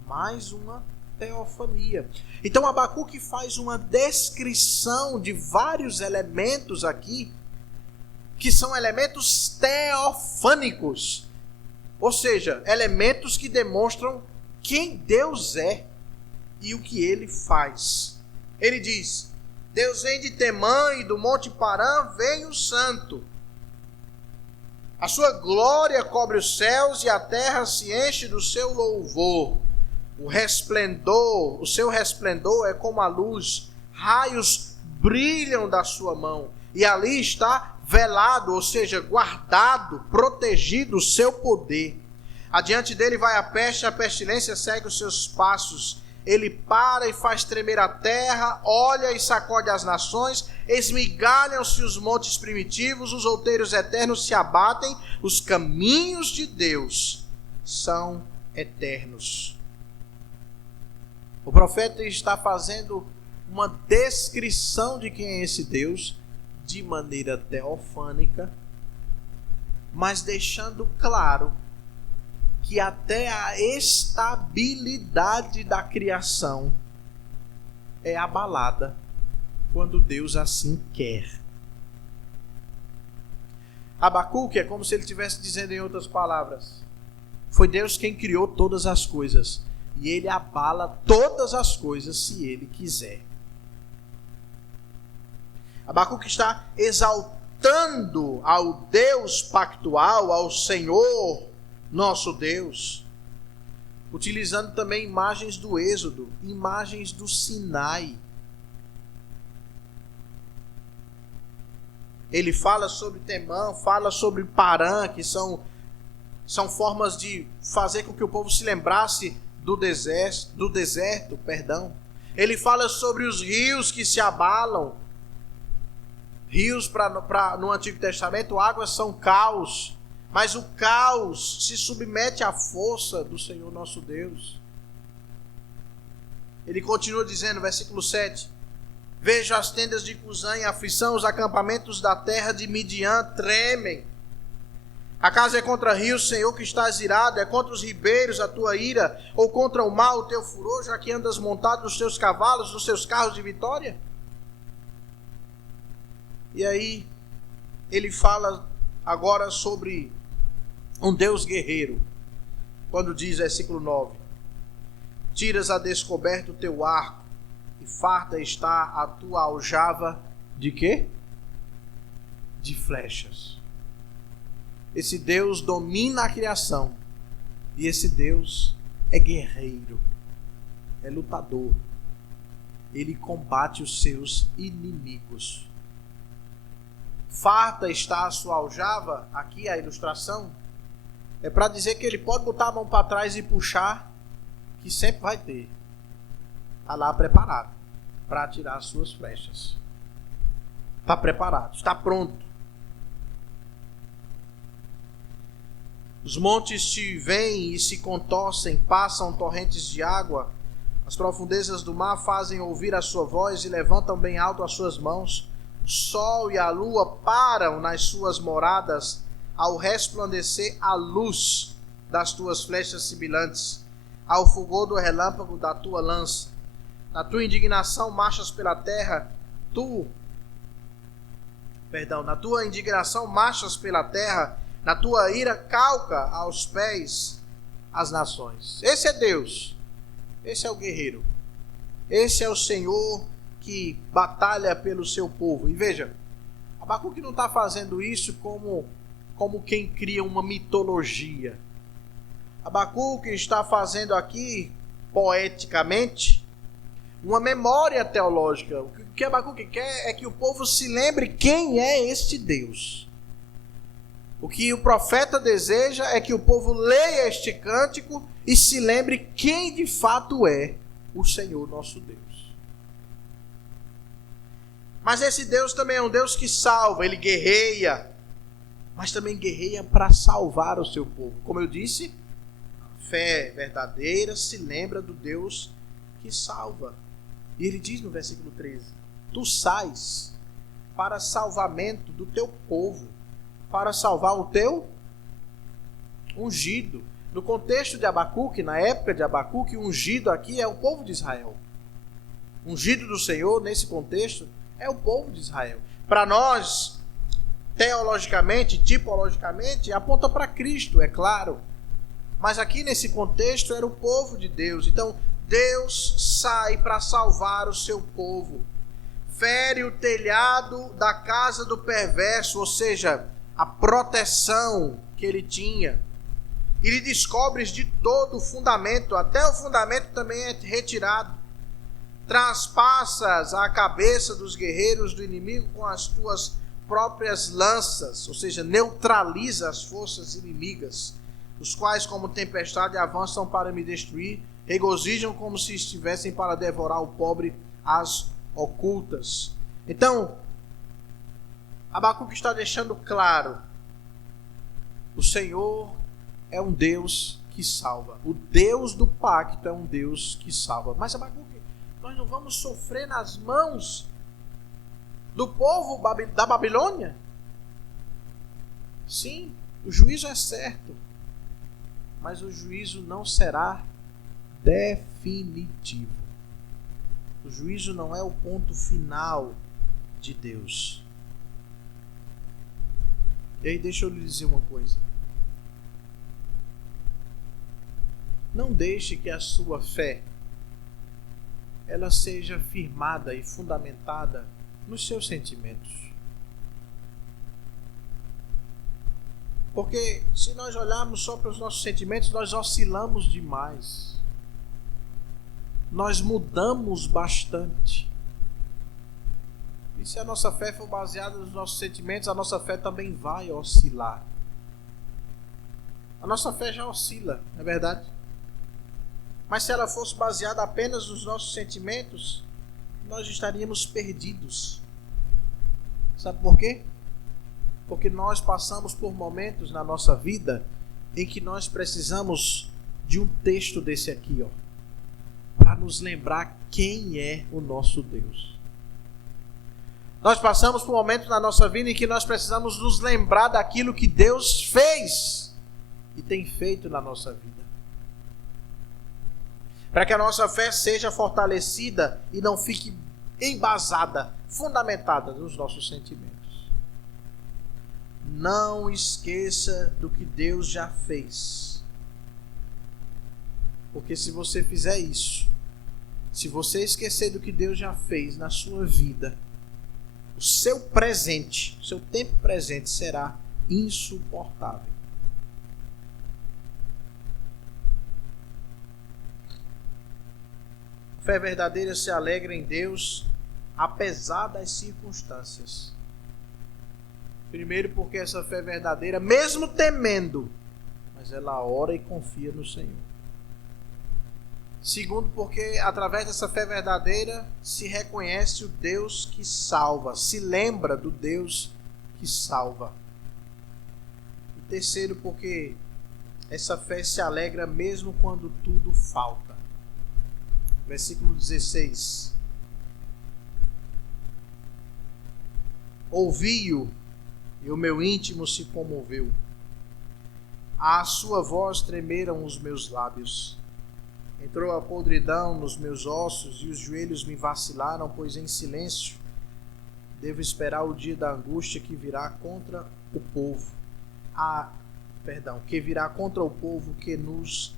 Mais uma teofania. Então Abacuque faz uma descrição de vários elementos aqui, que são elementos teofânicos, ou seja, elementos que demonstram quem Deus é e o que Ele faz. Ele diz: Deus vem de Temã e do Monte Parã vem o Santo. A sua glória cobre os céus e a terra se enche do seu louvor. O seu resplendor é como a luz, raios brilham da sua mão, e ali está velado, ou seja, guardado, protegido o seu poder. Adiante dele vai a pestilência segue os seus passos. Ele para e faz tremer a terra, olha e sacode as nações, esmigalham-se os montes primitivos, os outeiros eternos se abatem, os caminhos de Deus são eternos. O profeta está fazendo uma descrição de quem é esse Deus de maneira teofânica, mas deixando claro que até a estabilidade da criação é abalada quando Deus assim quer. Abacuque é como se ele estivesse dizendo em outras palavras: foi Deus quem criou todas as coisas, e ele abala todas as coisas se ele quiser. Abacuque está exaltando ao Deus pactual, ao Senhor nosso Deus, utilizando também imagens do Êxodo, imagens do Sinai. Ele fala sobre Temã, fala sobre Parã, que são formas de fazer com que o povo se lembrasse do deserto. Ele fala sobre os rios que se abalam. Rios, no Antigo Testamento, águas são caos, mas o caos se submete à força do Senhor nosso Deus. Ele continua dizendo, versículo 7: vejo as tendas de Cusã em aflição, os acampamentos da terra de Midian tremem. Acaso é contra rios, Senhor, que estás irado? É contra os ribeiros a tua ira? Ou contra o mar o teu furor, já que andas montado nos teus cavalos, nos teus carros de vitória? E aí, ele fala agora sobre um Deus guerreiro, quando diz, versículo 9: tiras a descoberto o teu arco, e farta está a tua aljava de quê? De flechas. Esse Deus domina a criação, e esse Deus é guerreiro, é lutador. Ele combate os seus inimigos. Farta está a sua aljava, aqui a ilustração, é para dizer que ele pode botar a mão para trás e puxar, que sempre vai ter. Está lá preparado para atirar as suas flechas. Está preparado, está pronto. Os montes te veem e se contorcem, passam torrentes de água. As profundezas do mar fazem ouvir a sua voz e levantam bem alto as suas mãos. O sol e a lua param nas suas moradas ao resplandecer a luz das tuas flechas sibilantes, ao fulgor do relâmpago da tua lança. Na tua indignação marchas pela terra, na tua indignação marchas pela terra, na tua ira calca aos pés as nações. Esse é Deus, esse é o guerreiro, esse é o Senhor que batalha pelo seu povo. E veja, Abacuque não está fazendo isso como quem cria uma mitologia. Abacuque está fazendo aqui, poeticamente, uma memória teológica. O que Abacuque quer é que o povo se lembre quem é este Deus. O que o profeta deseja é que o povo leia este cântico e se lembre quem de fato é o Senhor nosso Deus. Mas esse Deus também é um Deus que salva, ele guerreia, mas também guerreia para salvar o seu povo. Como eu disse, a fé verdadeira se lembra do Deus que salva. E ele diz no versículo 13: tu sais para salvamento do teu povo, para salvar o teu ungido. No contexto de Abacuque, na época de Abacuque, o ungido aqui é o povo de Israel. Ungido do Senhor, nesse contexto, é o povo de Israel. Para nós, teologicamente, tipologicamente, aponta para Cristo, é claro. Mas aqui nesse contexto era o povo de Deus. Então, Deus sai para salvar o seu povo. Fere o telhado da casa do perverso, ou seja, a proteção que ele tinha. E lhe descobres de todo o fundamento, até o fundamento também é retirado. Transpassas a cabeça dos guerreiros do inimigo com as tuas próprias lanças, ou seja, neutraliza as forças inimigas, os quais como tempestade avançam para me destruir, regozijam como se estivessem para devorar o pobre às ocultas. Então, Abacuque está deixando claro: o Senhor é um Deus que salva. O Deus do pacto é um Deus que salva. Mas, Abacuque, nós não vamos sofrer nas mãos do povo da Babilônia? Sim, o juízo é certo, mas o juízo não será definitivo. O juízo não é o ponto final de Deus. E aí deixa eu lhe dizer uma coisa. Não deixe que a sua fé ela seja firmada e fundamentada nos seus sentimentos. Porque se nós olharmos só para os nossos sentimentos, nós oscilamos demais. Nós mudamos bastante. E se a nossa fé for baseada nos nossos sentimentos, a nossa fé também vai oscilar. A nossa fé já oscila, não é verdade? Mas se ela fosse baseada apenas nos nossos sentimentos, nós estaríamos perdidos. Sabe por quê? Porque nós passamos por momentos na nossa vida em que nós precisamos de um texto desse aqui, ó, para nos lembrar quem é o nosso Deus. Nós passamos por momentos na nossa vida em que nós precisamos nos lembrar daquilo que Deus fez e tem feito na nossa vida. Para que a nossa fé seja fortalecida e não fique embasada, fundamentada nos nossos sentimentos. Não esqueça do que Deus já fez. Porque se você fizer isso, se você esquecer do que Deus já fez na sua vida, o seu presente, o seu tempo presente será insuportável. A fé verdadeira se alegra em Deus, apesar das circunstâncias. Primeiro, porque essa fé verdadeira, mesmo temendo, mas ela ora e confia no Senhor. Segundo, porque através dessa fé verdadeira se reconhece o Deus que salva, se lembra do Deus que salva. E terceiro, porque essa fé se alegra mesmo quando tudo falta. Versículo 16. Ouvi-o e o meu íntimo se comoveu. À sua voz tremeram os meus lábios. Entrou a podridão nos meus ossos e os joelhos me vacilaram, pois em silêncio devo esperar o dia da angústia que virá contra o povo. Que virá contra o povo que nos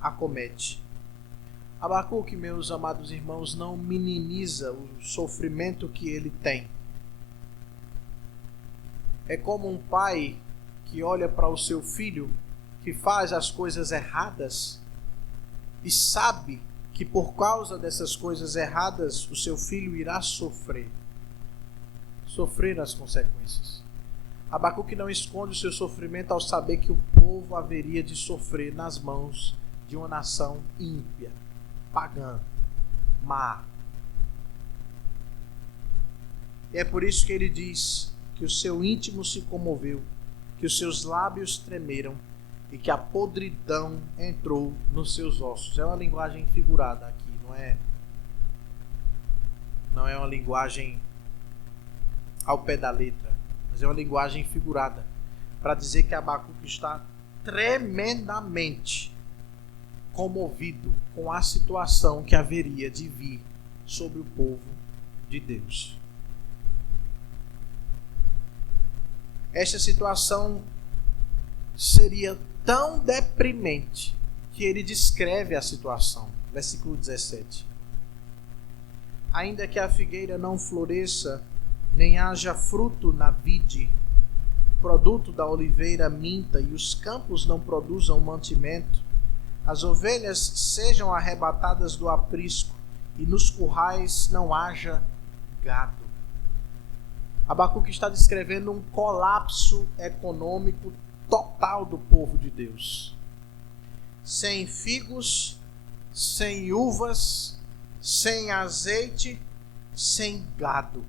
acomete. Abacuque, meus amados irmãos, não minimiza o sofrimento que ele tem. É como um pai que olha para o seu filho que faz as coisas erradas e sabe que por causa dessas coisas erradas o seu filho irá sofrer as consequências. Abacuque não esconde o seu sofrimento ao saber que o povo haveria de sofrer nas mãos de uma nação ímpia, pagã, má. E é por isso que ele diz que o seu íntimo se comoveu, que os seus lábios tremeram e que a podridão entrou nos seus ossos. É uma linguagem figurada aqui, não é uma linguagem ao pé da letra, mas é uma linguagem figurada para dizer que Abacuque está tremendamente comovido com a situação que haveria de vir sobre o povo de Deus. Esta situação seria tão deprimente que ele descreve a situação. Versículo 17. Ainda que a figueira não floresça, nem haja fruto na vide, o produto da oliveira minta e os campos não produzam mantimento, as ovelhas sejam arrebatadas do aprisco e nos currais não haja gado. Abacuque está descrevendo um colapso econômico total do povo de Deus. Sem figos, sem uvas, sem azeite, sem gado.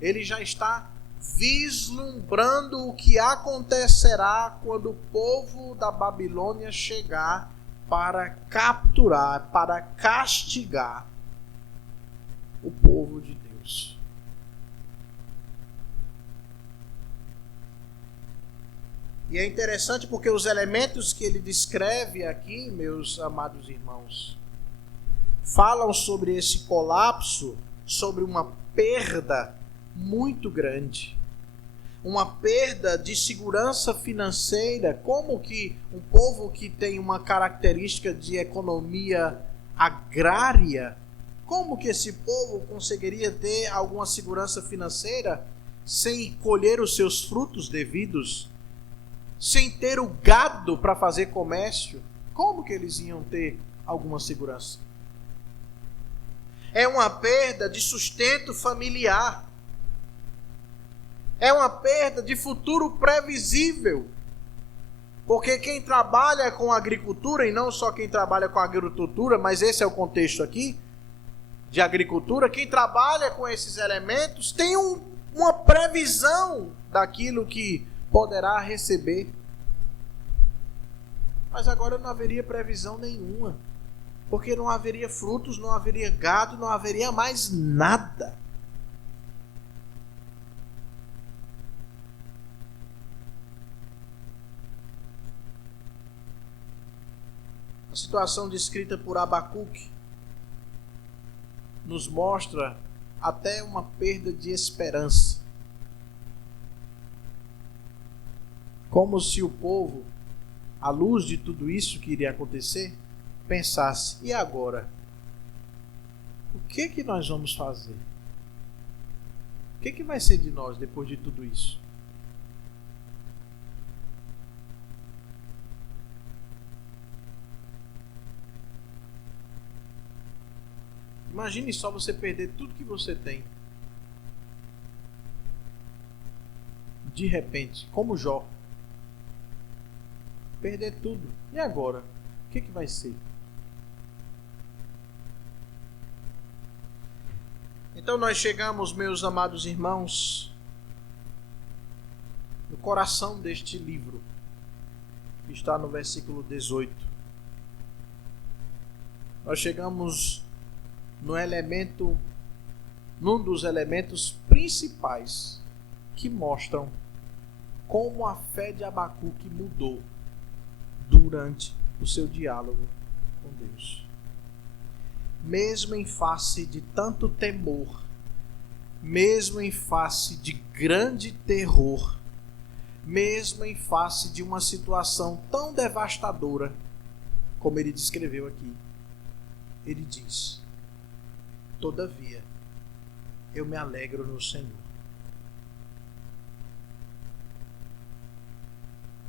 Ele já está vislumbrando o que acontecerá quando o povo da Babilônia chegar para capturar, para castigar o povo de Deus. E é interessante porque os elementos que ele descreve aqui, meus amados irmãos, falam sobre esse colapso, sobre uma perda muito grande. Uma perda de segurança financeira. Como que um povo que tem uma característica de economia agrária, como que esse povo conseguiria ter alguma segurança financeira sem colher os seus frutos devidos? Sem ter o gado para fazer comércio? Como que eles iam ter alguma segurança? É uma perda de sustento familiar. É uma perda de futuro previsível. Porque quem trabalha com agricultura, e não só quem trabalha com agricultura, mas esse é o contexto aqui, de agricultura, quem trabalha com esses elementos tem uma previsão daquilo que poderá receber. Mas agora não haveria previsão nenhuma. Porque não haveria frutos, não haveria gado, não haveria mais nada. A situação descrita por Abacuque nos mostra até uma perda de esperança. Como se o povo, à luz de tudo isso que iria acontecer, pensasse: e agora? O que nós vamos fazer? O que vai ser de nós depois de tudo isso? Imagine só você perder tudo que você tem. De repente, como Jó. Perder tudo. E agora? O que vai ser? Então nós chegamos, meus amados irmãos, no coração deste livro, que está no versículo 18. Nós chegamos num dos elementos principais que mostram como a fé de Abacuque mudou durante o seu diálogo com Deus. Mesmo em face de tanto temor, mesmo em face de grande terror, mesmo em face de uma situação tão devastadora como ele descreveu aqui, ele diz: todavia, eu me alegro no Senhor.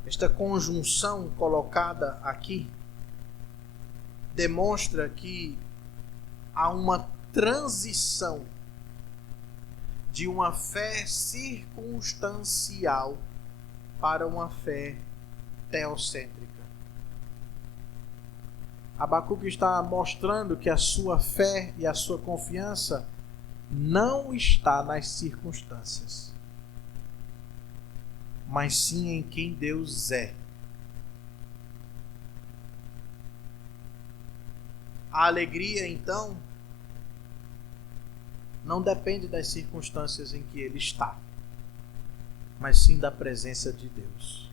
Esta conjunção colocada aqui demonstra que há uma transição de uma fé circunstancial para uma fé teocêntrica. Abacuque está mostrando que a sua fé e a sua confiança não está nas circunstâncias, mas sim em quem Deus é. A alegria, então, não depende das circunstâncias em que ele está, mas sim da presença de Deus.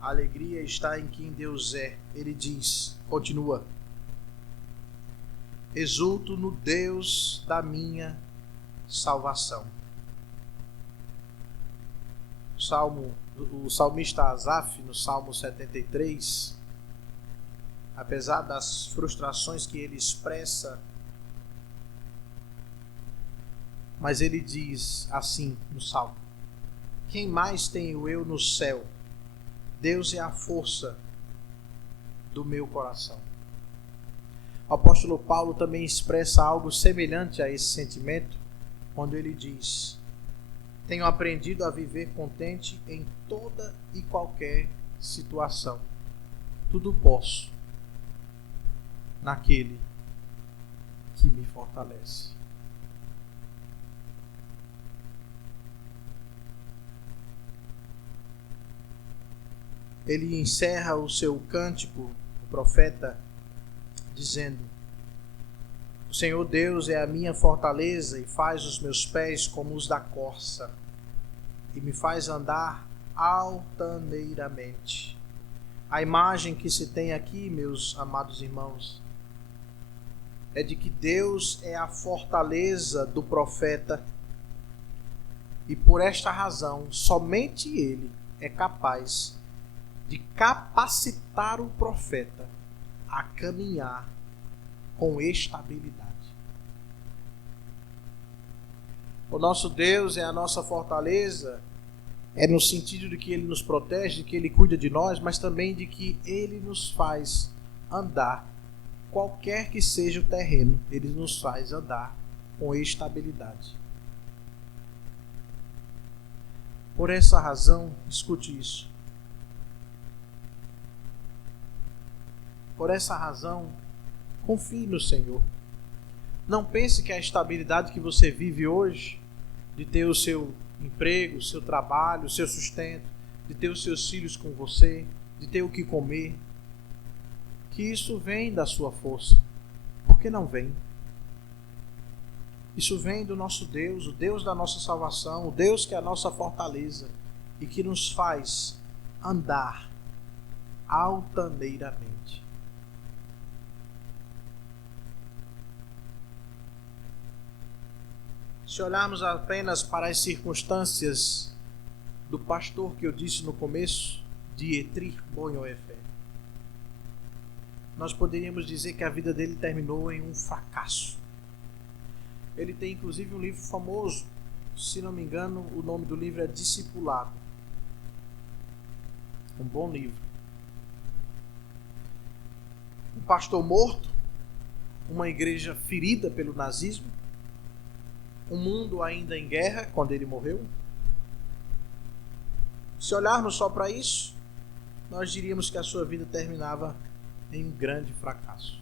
A alegria está em quem Deus é. Ele diz, continua: exulto no Deus da salvação. O salmista Asaf, no Salmo 73, apesar das frustrações que ele expressa, mas ele diz assim no Salmo: quem mais tenho eu no céu? Deus é a força do meu coração. O apóstolo Paulo também expressa algo semelhante a esse sentimento, quando ele diz: tenho aprendido a viver contente em toda e qualquer situação. Tudo posso naquele que me fortalece. ele encerra o seu cântico, o profeta, dizendo: o Senhor Deus é a minha fortaleza e faz os meus pés como os da corça e me faz andar altaneiramente. A imagem que se tem aqui, meus amados irmãos, é de que Deus é a fortaleza do profeta e por esta razão somente Ele é capaz de capacitar o profeta a caminhar com estabilidade. O nosso Deus é a nossa fortaleza, é no sentido de que Ele nos protege, de que Ele cuida de nós, mas também de que Ele nos faz andar, qualquer que seja o terreno, Ele nos faz andar com estabilidade. Por essa razão, escute isso. Por essa razão, confie no Senhor. Não pense que a estabilidade que você vive hoje, de ter o seu emprego, o seu trabalho, o seu sustento, de ter os seus filhos com você, de ter o que comer, que isso vem da sua força. Porque não vem. Isso vem do nosso Deus, o Deus da nossa salvação, o Deus que é a nossa fortaleza e que nos faz andar altaneiramente. Se olharmos apenas para as circunstâncias do pastor que eu disse no começo, Dietrich Bonhoeffer, nós poderíamos dizer que a vida dele terminou em um fracasso. Ele tem inclusive um livro famoso, se não me engano, o nome do livro é Discipulado. Um bom livro. Um pastor morto, uma igreja ferida pelo nazismo, um mundo ainda em guerra quando ele morreu. Se olharmos só para isso, nós diríamos que a sua vida terminava em um grande fracasso.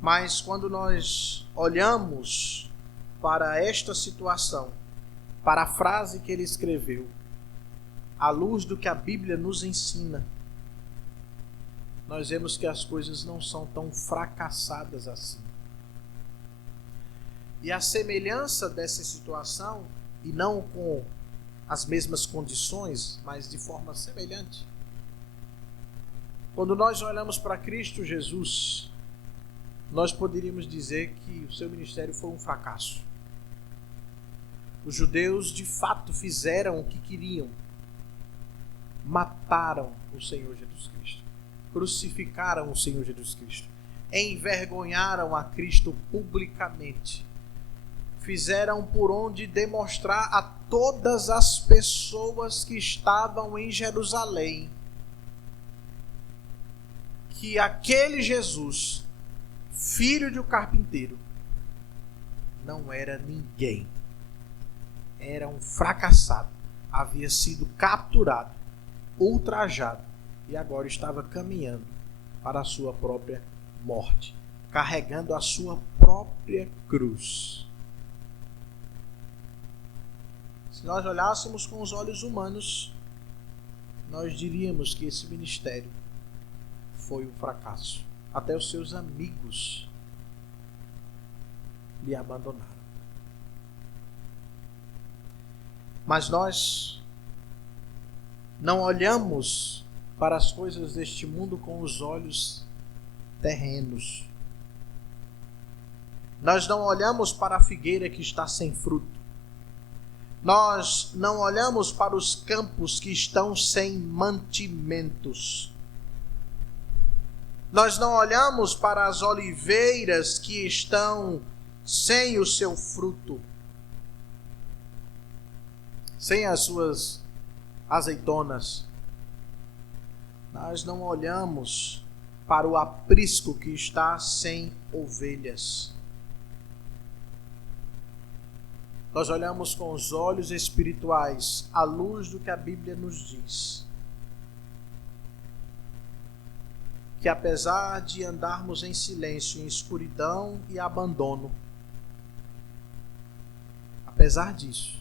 Mas quando nós olhamos para esta situação, para a frase que ele escreveu, à luz do que a Bíblia nos ensina, nós vemos que as coisas não são tão fracassadas assim. E a semelhança dessa situação, e não com as mesmas condições, mas de forma semelhante, quando nós olhamos para Cristo Jesus, nós poderíamos dizer que o seu ministério foi um fracasso. Os judeus de fato fizeram o que queriam. Mataram o Senhor Jesus Cristo. Crucificaram o Senhor Jesus Cristo. Envergonharam a Cristo publicamente. Fizeram por onde demonstrar a todas as pessoas que estavam em Jerusalém que aquele Jesus, filho de um carpinteiro, não era ninguém. Era um fracassado. Havia sido capturado, ultrajado e agora estava caminhando para a sua própria morte, carregando a sua própria cruz. Se nós olhássemos com os olhos humanos, nós diríamos que esse ministério foi um fracasso. Até os seus amigos lhe abandonaram. Mas nós não olhamos para as coisas deste mundo com os olhos terrenos. Nós não olhamos para a figueira que está sem fruto. Nós não olhamos para os campos que estão sem mantimentos. Nós não olhamos para as oliveiras que estão sem o seu fruto, sem as suas azeitonas. Nós não olhamos para o aprisco que está sem ovelhas. Nós olhamos com os olhos espirituais, à luz do que a Bíblia nos diz. Que apesar de andarmos em silêncio, em escuridão e abandono, apesar disso,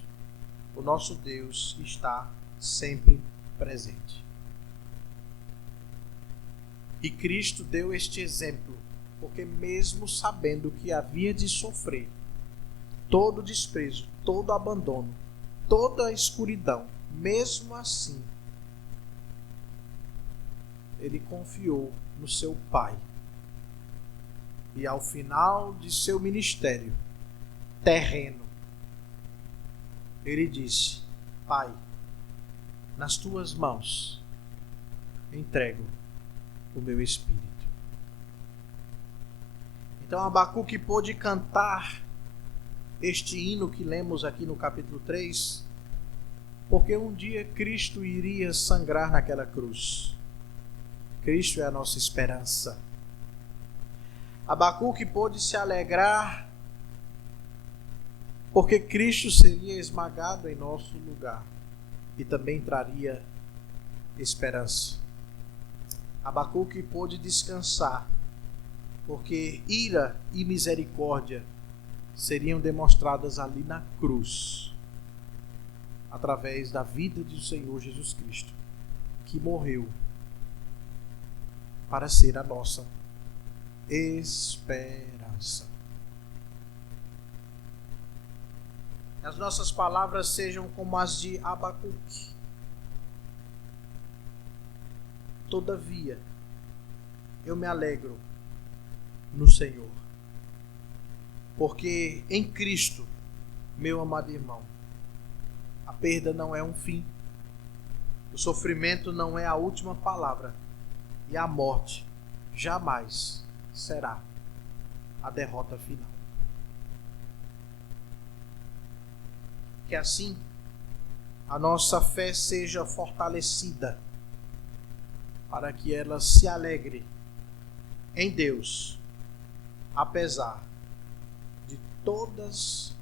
o nosso Deus está sempre presente. E Cristo deu este exemplo, porque mesmo sabendo que havia de sofrer todo desprezo, todo abandono, toda a escuridão, mesmo assim, ele confiou no seu Pai. E ao final de seu ministério terreno, ele disse: Pai, nas tuas mãos entrego o meu espírito. Então Abacuque pôde cantar este hino que lemos aqui no capítulo 3, porque um dia Cristo iria sangrar naquela cruz. Cristo é a nossa esperança. Abacuque pôde se alegrar porque Cristo seria esmagado em nosso lugar e também traria esperança. Abacuque pôde descansar porque ira e misericórdia seriam demonstradas ali na cruz, através da vida do Senhor Jesus Cristo, que morreu para ser a nossa esperança. As nossas palavras sejam como as de Abacuque. Todavia, eu me alegro no Senhor, porque em Cristo, meu amado irmão, a perda não é um fim, o sofrimento não é a última palavra, e a morte jamais será a derrota final. Que assim a nossa fé seja fortalecida, para que ela se alegre em Deus, apesar de todas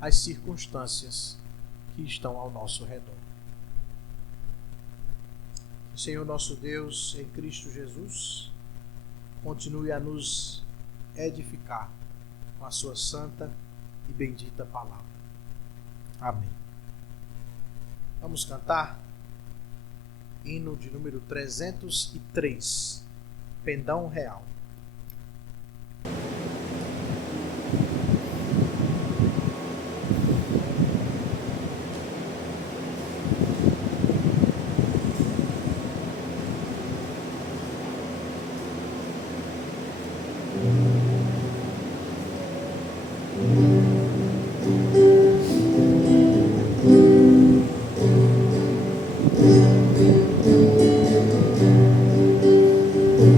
as circunstâncias que estão ao nosso redor. O Senhor nosso Deus, em Cristo Jesus, continue a nos edificar com a sua santa e bendita palavra. Amém. Vamos cantar hino de número 303, Pendão Real.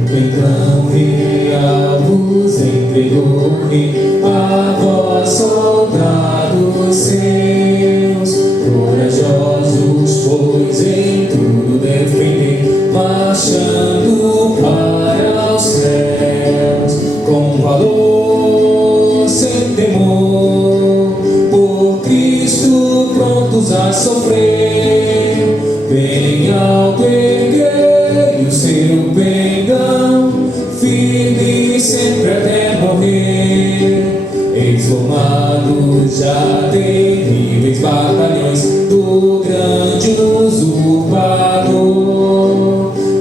Pendão real vos entregou-me, a vós soldados seus, corajosos, pois em tudo defendem, marchando para os céus, com valor sem temor, por Cristo prontos a sofrer, bem alto erguei o seu pendão, firme sempre até morrer, exformados já terríveis batalhões do grande usurpador,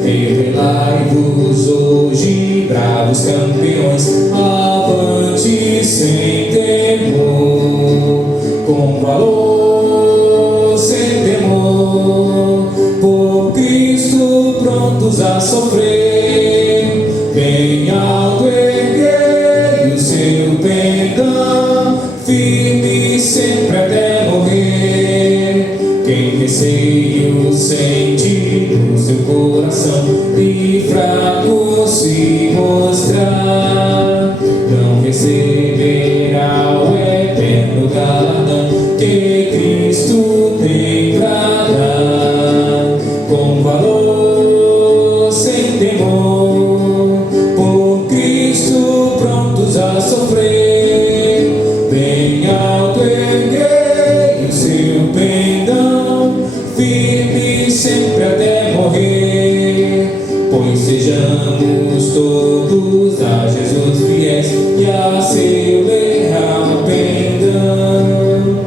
revelai-vos hoje, bravos campeões, avante sem temor, com valor sem temor, por Cristo prontos a sofrer, bem alto erguei o seu pendão, firme sempre até morrer. Quem receio sente no seu coração e fraco se mostrar, não receberá o eterno galardão que Cristo tem pra dar, com valor sem temor, por Cristo prontos a sofrer, bem alto erguei o seu pendão, firme sempre até morrer, pois sejamos todos a Jesus fiéis e a seu leal pendão,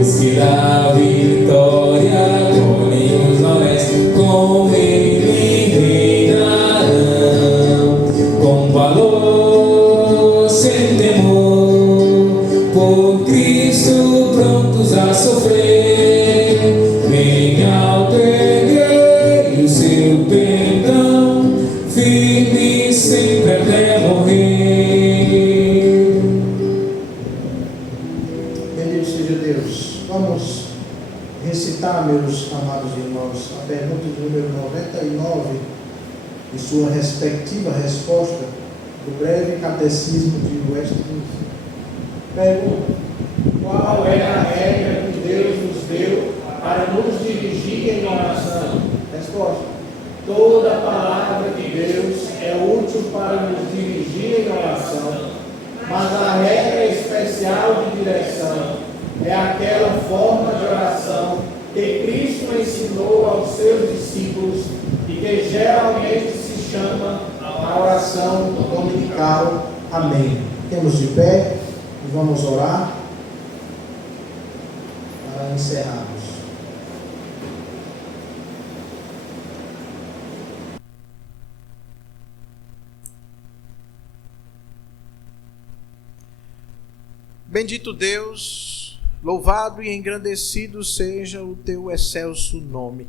os que da vitória glória todos a sofrer. Bem alto erguei o seu perdão, firme sempre até morrer. Bendito seja Deus. Vamos recitar, meus amados irmãos, a pergunta de número 99 e sua respectiva resposta do breve catecismo de Westminster. Pergunta: qual é a regra que Deus nos deu para nos dirigir em oração? Resposta: toda palavra de Deus é útil para nos dirigir em oração, mas a regra especial de direção é aquela forma de oração que Cristo ensinou aos seus discípulos e que geralmente se chama a oração dominical. Amém. Temos de pé e vamos orar para encerrarmos. Bendito Deus, louvado e engrandecido seja o teu excelso nome.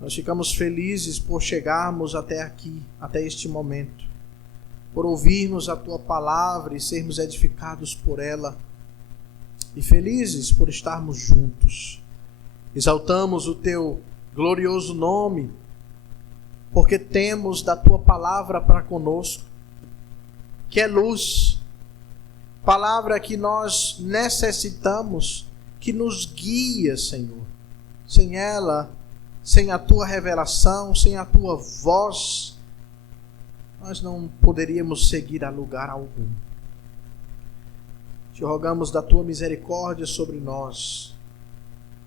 Nós ficamos felizes por chegarmos até aqui, até este momento, por ouvirmos a tua palavra e sermos edificados por ela, e felizes por estarmos juntos. Exaltamos o teu glorioso nome, porque temos da tua palavra para conosco, que é luz, palavra que nós necessitamos, que nos guia, Senhor. Sem ela, sem a tua revelação, sem a tua voz, nós não poderíamos seguir a lugar algum. Te rogamos da tua misericórdia sobre nós,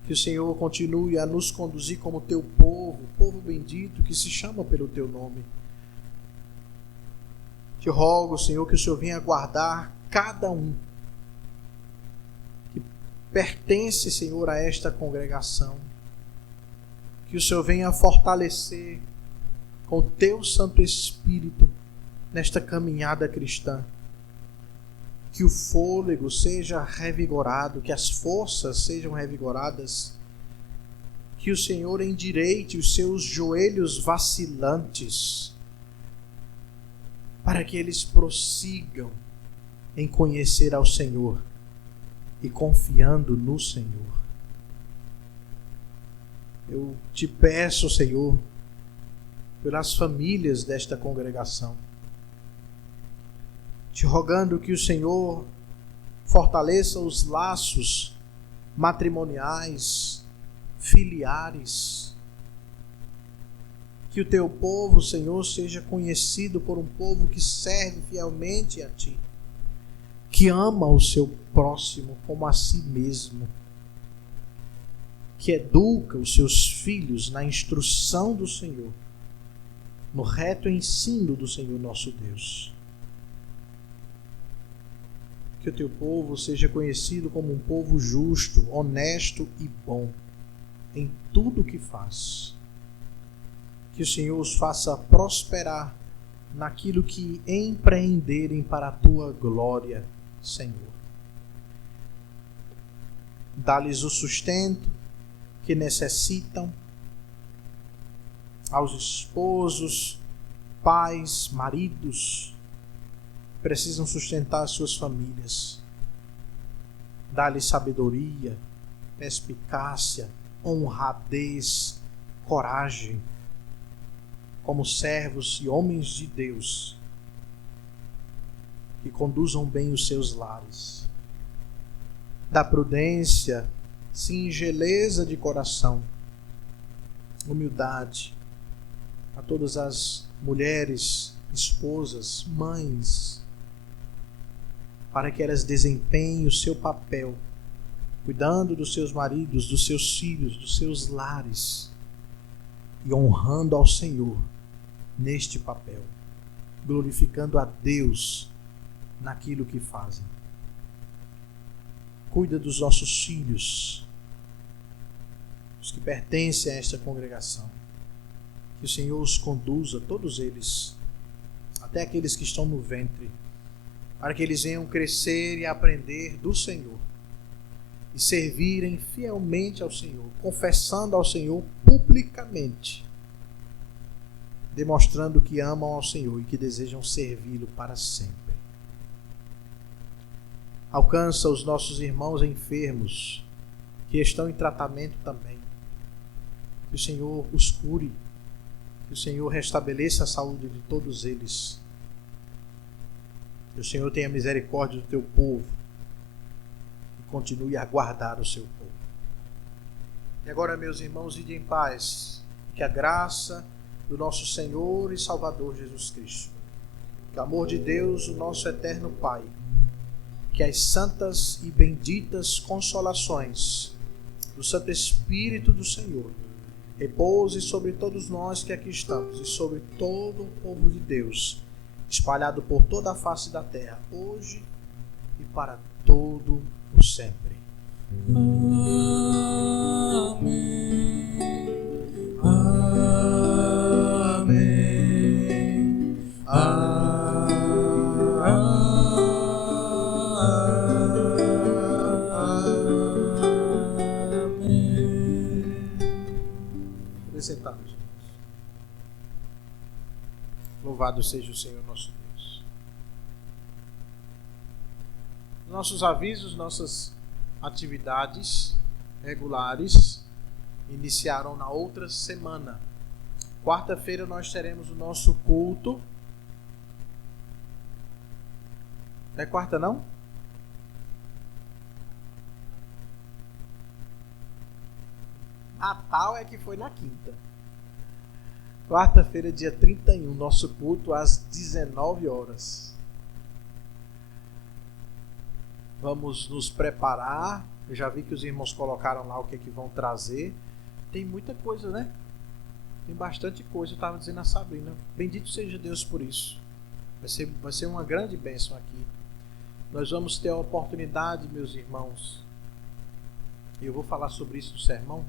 que o Senhor continue a nos conduzir como teu povo, povo bendito que se chama pelo teu nome. Te rogo, Senhor, que o Senhor venha guardar cada um que pertence, Senhor, a esta congregação. Que o Senhor venha fortalecer com o teu Santo Espírito nesta caminhada cristã. Que o fôlego seja revigorado, que as forças sejam revigoradas. Que o Senhor endireite os seus joelhos vacilantes, para que eles prossigam em conhecer ao Senhor e confiando no Senhor. Eu te peço, Senhor, pelas famílias desta congregação, te rogando que o Senhor fortaleça os laços matrimoniais, filiares, que o teu povo, Senhor, seja conhecido por um povo que serve fielmente a ti, que ama o seu próximo como a si mesmo, que educa os seus filhos na instrução do Senhor, no reto ensino do Senhor nosso Deus. Que o teu povo seja conhecido como um povo justo, honesto e bom em tudo o que faz. Que o Senhor os faça prosperar naquilo que empreenderem para a tua glória, Senhor. Dá-lhes o sustento que necessitam, aos esposos, pais, maridos, precisam sustentar as suas famílias. Dá-lhes sabedoria, perspicácia, honradez, coragem, como servos e homens de Deus, que conduzam bem os seus lares. Dá prudência, singeleza de coração, humildade a todas as mulheres, esposas, mães, para que elas desempenhem o seu papel, cuidando dos seus maridos, dos seus filhos, dos seus lares e honrando ao Senhor neste papel, glorificando a Deus naquilo que fazem. Cuida dos nossos filhos, os que pertencem a esta congregação. Que o Senhor os conduza, todos eles, até aqueles que estão no ventre, para que eles venham crescer e aprender do Senhor. e servirem fielmente ao Senhor, confessando ao Senhor publicamente, demonstrando que amam ao Senhor e que desejam servi-lo para sempre. Alcança os nossos irmãos enfermos que estão em tratamento também. Que o Senhor os cure, que o Senhor restabeleça a saúde de todos eles. Que o Senhor tenha misericórdia do teu povo e continue a guardar o seu povo. E agora, meus irmãos, ide em paz. Que a graça do nosso Senhor e Salvador Jesus Cristo, que o amor de Deus, o nosso eterno Pai, que as santas e benditas consolações do Santo Espírito do Senhor repouse sobre todos nós que aqui estamos e sobre todo o povo de Deus, espalhado por toda a face da terra, hoje e para todo o sempre. Amém. Amém. Sentados, irmãos. Louvado seja o Senhor nosso Deus. Nossos avisos, nossas atividades regulares iniciaram na outra semana. Quarta-feira nós teremos o nosso culto. Não é quarta, não? Natal é que foi na quinta. Quarta-feira, dia 31, nosso culto às 19 horas. Vamos nos preparar. Eu já vi que os irmãos colocaram lá o que é que vão trazer. Tem muita coisa, né? Tem bastante coisa. Eu estava dizendo a Sabrina. Bendito seja Deus por isso. Vai ser uma grande bênção aqui. Nós vamos ter a oportunidade, meus irmãos. E eu vou falar sobre isso no sermão.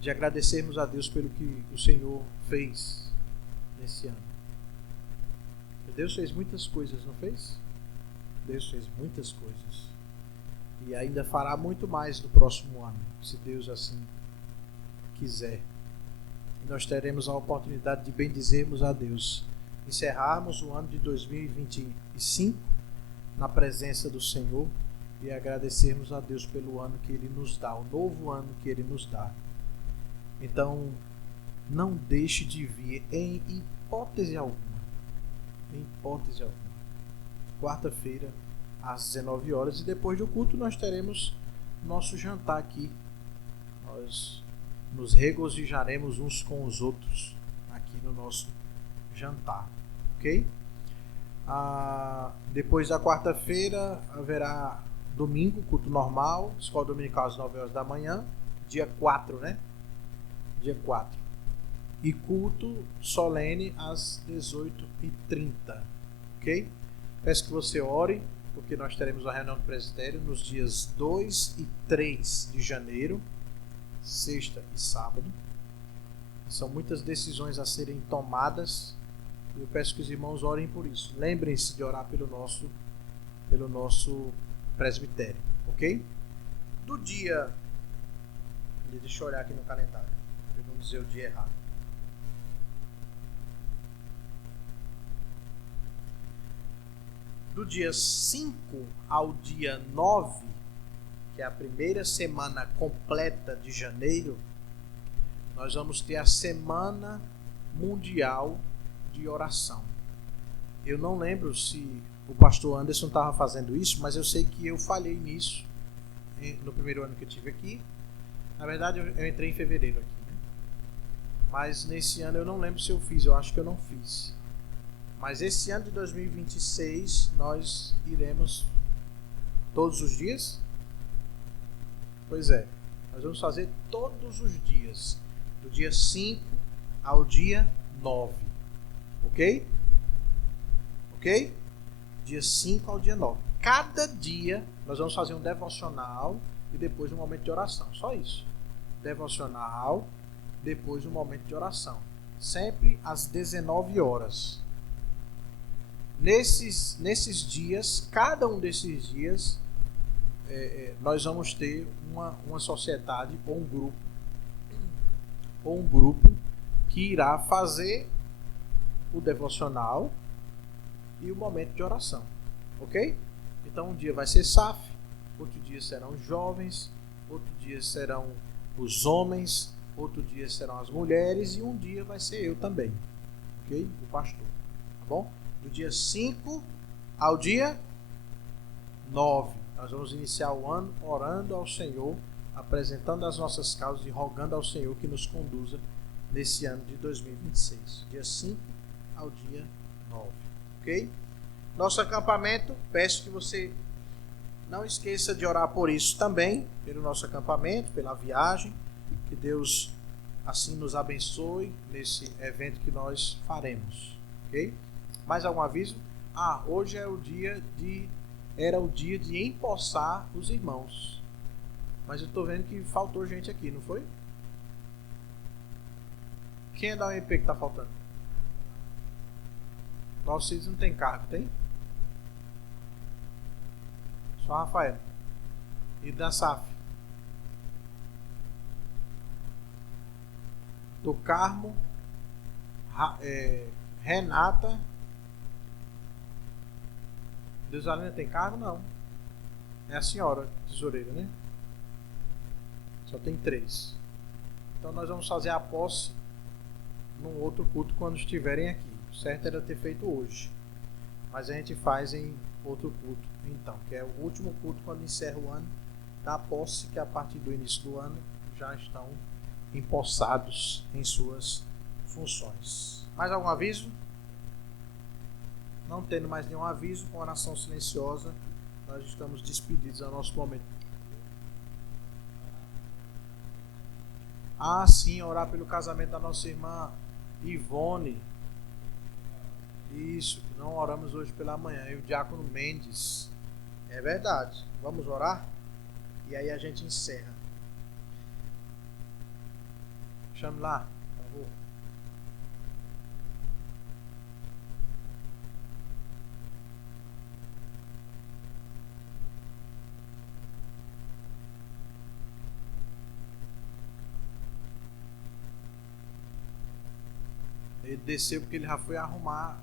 De agradecermos a Deus pelo que o Senhor fez nesse ano. Deus fez muitas coisas, não fez? Deus fez muitas coisas. E ainda fará muito mais no próximo ano, se Deus assim quiser. E nós teremos a oportunidade de bendizermos a Deus. Encerrarmos o ano de 2025 na presença do Senhor e agradecermos a Deus pelo ano que Ele nos dá, o novo ano que Ele nos dá. Então, não deixe de vir em hipótese alguma. Em hipótese alguma. Quarta-feira, às 19 horas. E depois do culto nós teremos nosso jantar aqui. Nós nos regozijaremos uns com os outros aqui no nosso jantar. Ok? Depois da quarta-feira haverá domingo, culto normal. Escola dominical às 9 horas da manhã. Dia 4, né? Dia 4. E culto solene às 18h30. Ok? Peço que você ore, porque nós teremos a reunião do presbitério nos dias 2 e 3 de janeiro, sexta e sábado. São muitas decisões a serem tomadas e eu peço que os irmãos orem por isso. Lembrem-se de orar pelo nosso presbitério. Ok? Do dia... Deixa eu olhar aqui no calendário. Não dizer o dia errado. Do dia 5 ao dia 9, que é a primeira semana completa de janeiro, nós vamos ter a Semana Mundial de Oração. Eu não lembro se o pastor Anderson estava fazendo isso, mas eu sei que eu falhei nisso no primeiro ano que eu estive aqui. Na verdade, eu entrei em fevereiro aqui. Mas nesse ano eu não lembro se eu fiz, eu acho que eu não fiz. Mas esse ano de 2026 nós iremos todos os dias? Pois é, nós vamos fazer todos os dias, do dia 5 ao dia 9. Ok? Ok? Dia 5 ao dia 9. Cada dia nós vamos fazer um devocional e depois um momento de oração. Só isso. Devocional, depois um momento de oração. Sempre às 19 horas. Nesses dias, cada um desses dias, nós vamos ter uma sociedade ou um grupo que irá fazer o devocional e o momento de oração, ok? Então um dia vai ser SAF, outro dia serão os jovens, outro dia serão os homens, outro dia serão as mulheres e um dia vai ser eu também, ok? O pastor, tá bom? Do dia 5 ao dia 9, nós vamos iniciar o ano orando ao Senhor, apresentando as nossas causas e rogando ao Senhor que nos conduza nesse ano de 2026, dia 5 ao dia 9, ok? Nosso acampamento, peço que você não esqueça de orar por isso também, pelo nosso acampamento, pela viagem, que Deus assim nos abençoe nesse evento que nós faremos, ok? Mais algum aviso? Hoje era o dia de empossar os irmãos, mas eu estou vendo que faltou gente aqui, não foi? Quem é da UEP que está faltando? Nosso filho não tem cargo, tem? Só Rafael. E da SAF? Do Carmo, Renata. Deusalina tem cargo? Não. É a senhora tesoureira, né? Só tem 3. Então nós vamos fazer a posse num outro culto quando estiverem aqui. O certo era ter feito hoje, mas a gente faz em outro culto então, que é o último culto quando encerra o ano da posse, que a partir do início do ano já estão empossados em suas funções. Mais algum aviso? Não tendo mais nenhum aviso, com oração silenciosa nós estamos despedidos ao nosso momento. Sim, orar pelo casamento da nossa irmã Ivone. Isso, que não oramos hoje pela manhã. E o diácono Mendes. É verdade. Vamos orar? E aí a gente encerra. Chame lá, por favor. Ele desceu porque ele já foi arrumar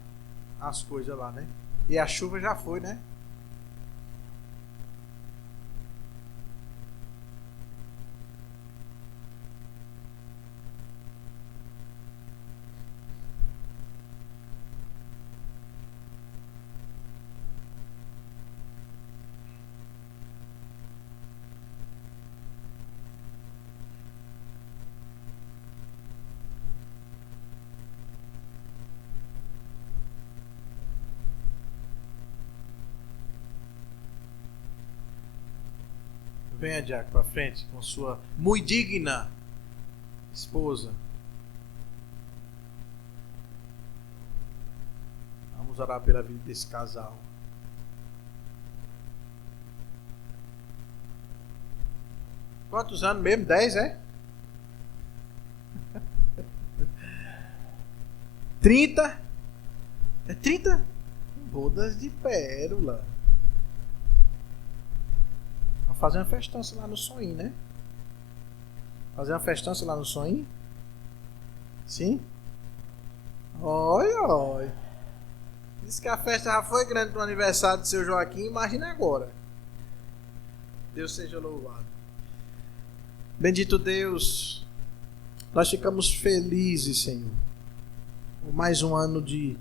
as coisas lá, né? E a chuva já foi, né? Venha, Jack, para frente com sua muito digna esposa. Vamos orar pela vida desse casal. Quantos anos mesmo? 10, é? 30? É 30? Bodas de pérola. Fazer uma festança lá no Soim, né? Fazer uma festança lá no Soim? Sim? Olha. Diz que a festa já foi grande para o aniversário do seu Joaquim. Imagina agora. Deus seja louvado. Bendito Deus. Nós ficamos felizes, Senhor, por mais um ano de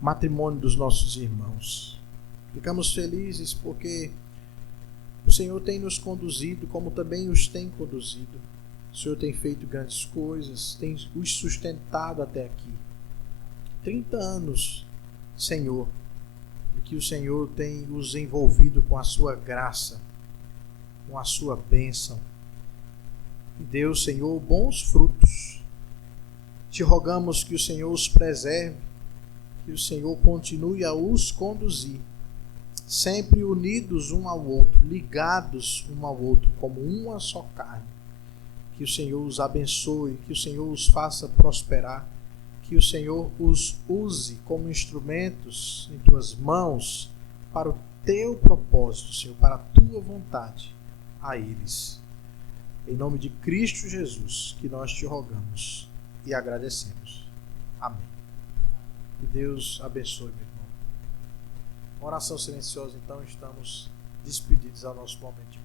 matrimônio dos nossos irmãos. Ficamos felizes porque o Senhor tem nos conduzido, como também os tem conduzido. O Senhor tem feito grandes coisas, tem os sustentado até aqui. 30 anos, Senhor, e que o Senhor tem os envolvido com a sua graça, com a sua bênção. E deu, Senhor, bons frutos. Te rogamos que o Senhor os preserve, que o Senhor continue a os conduzir, sempre unidos um ao outro, ligados um ao outro, como uma só carne. Que o Senhor os abençoe, que o Senhor os faça prosperar, que o Senhor os use como instrumentos em tuas mãos para o teu propósito, Senhor, para a tua vontade a eles. Em nome de Cristo Jesus, que nós te rogamos e agradecemos. Amém. Que Deus abençoe, meu irmão. Oração silenciosa, então, estamos despedidos ao nosso momento de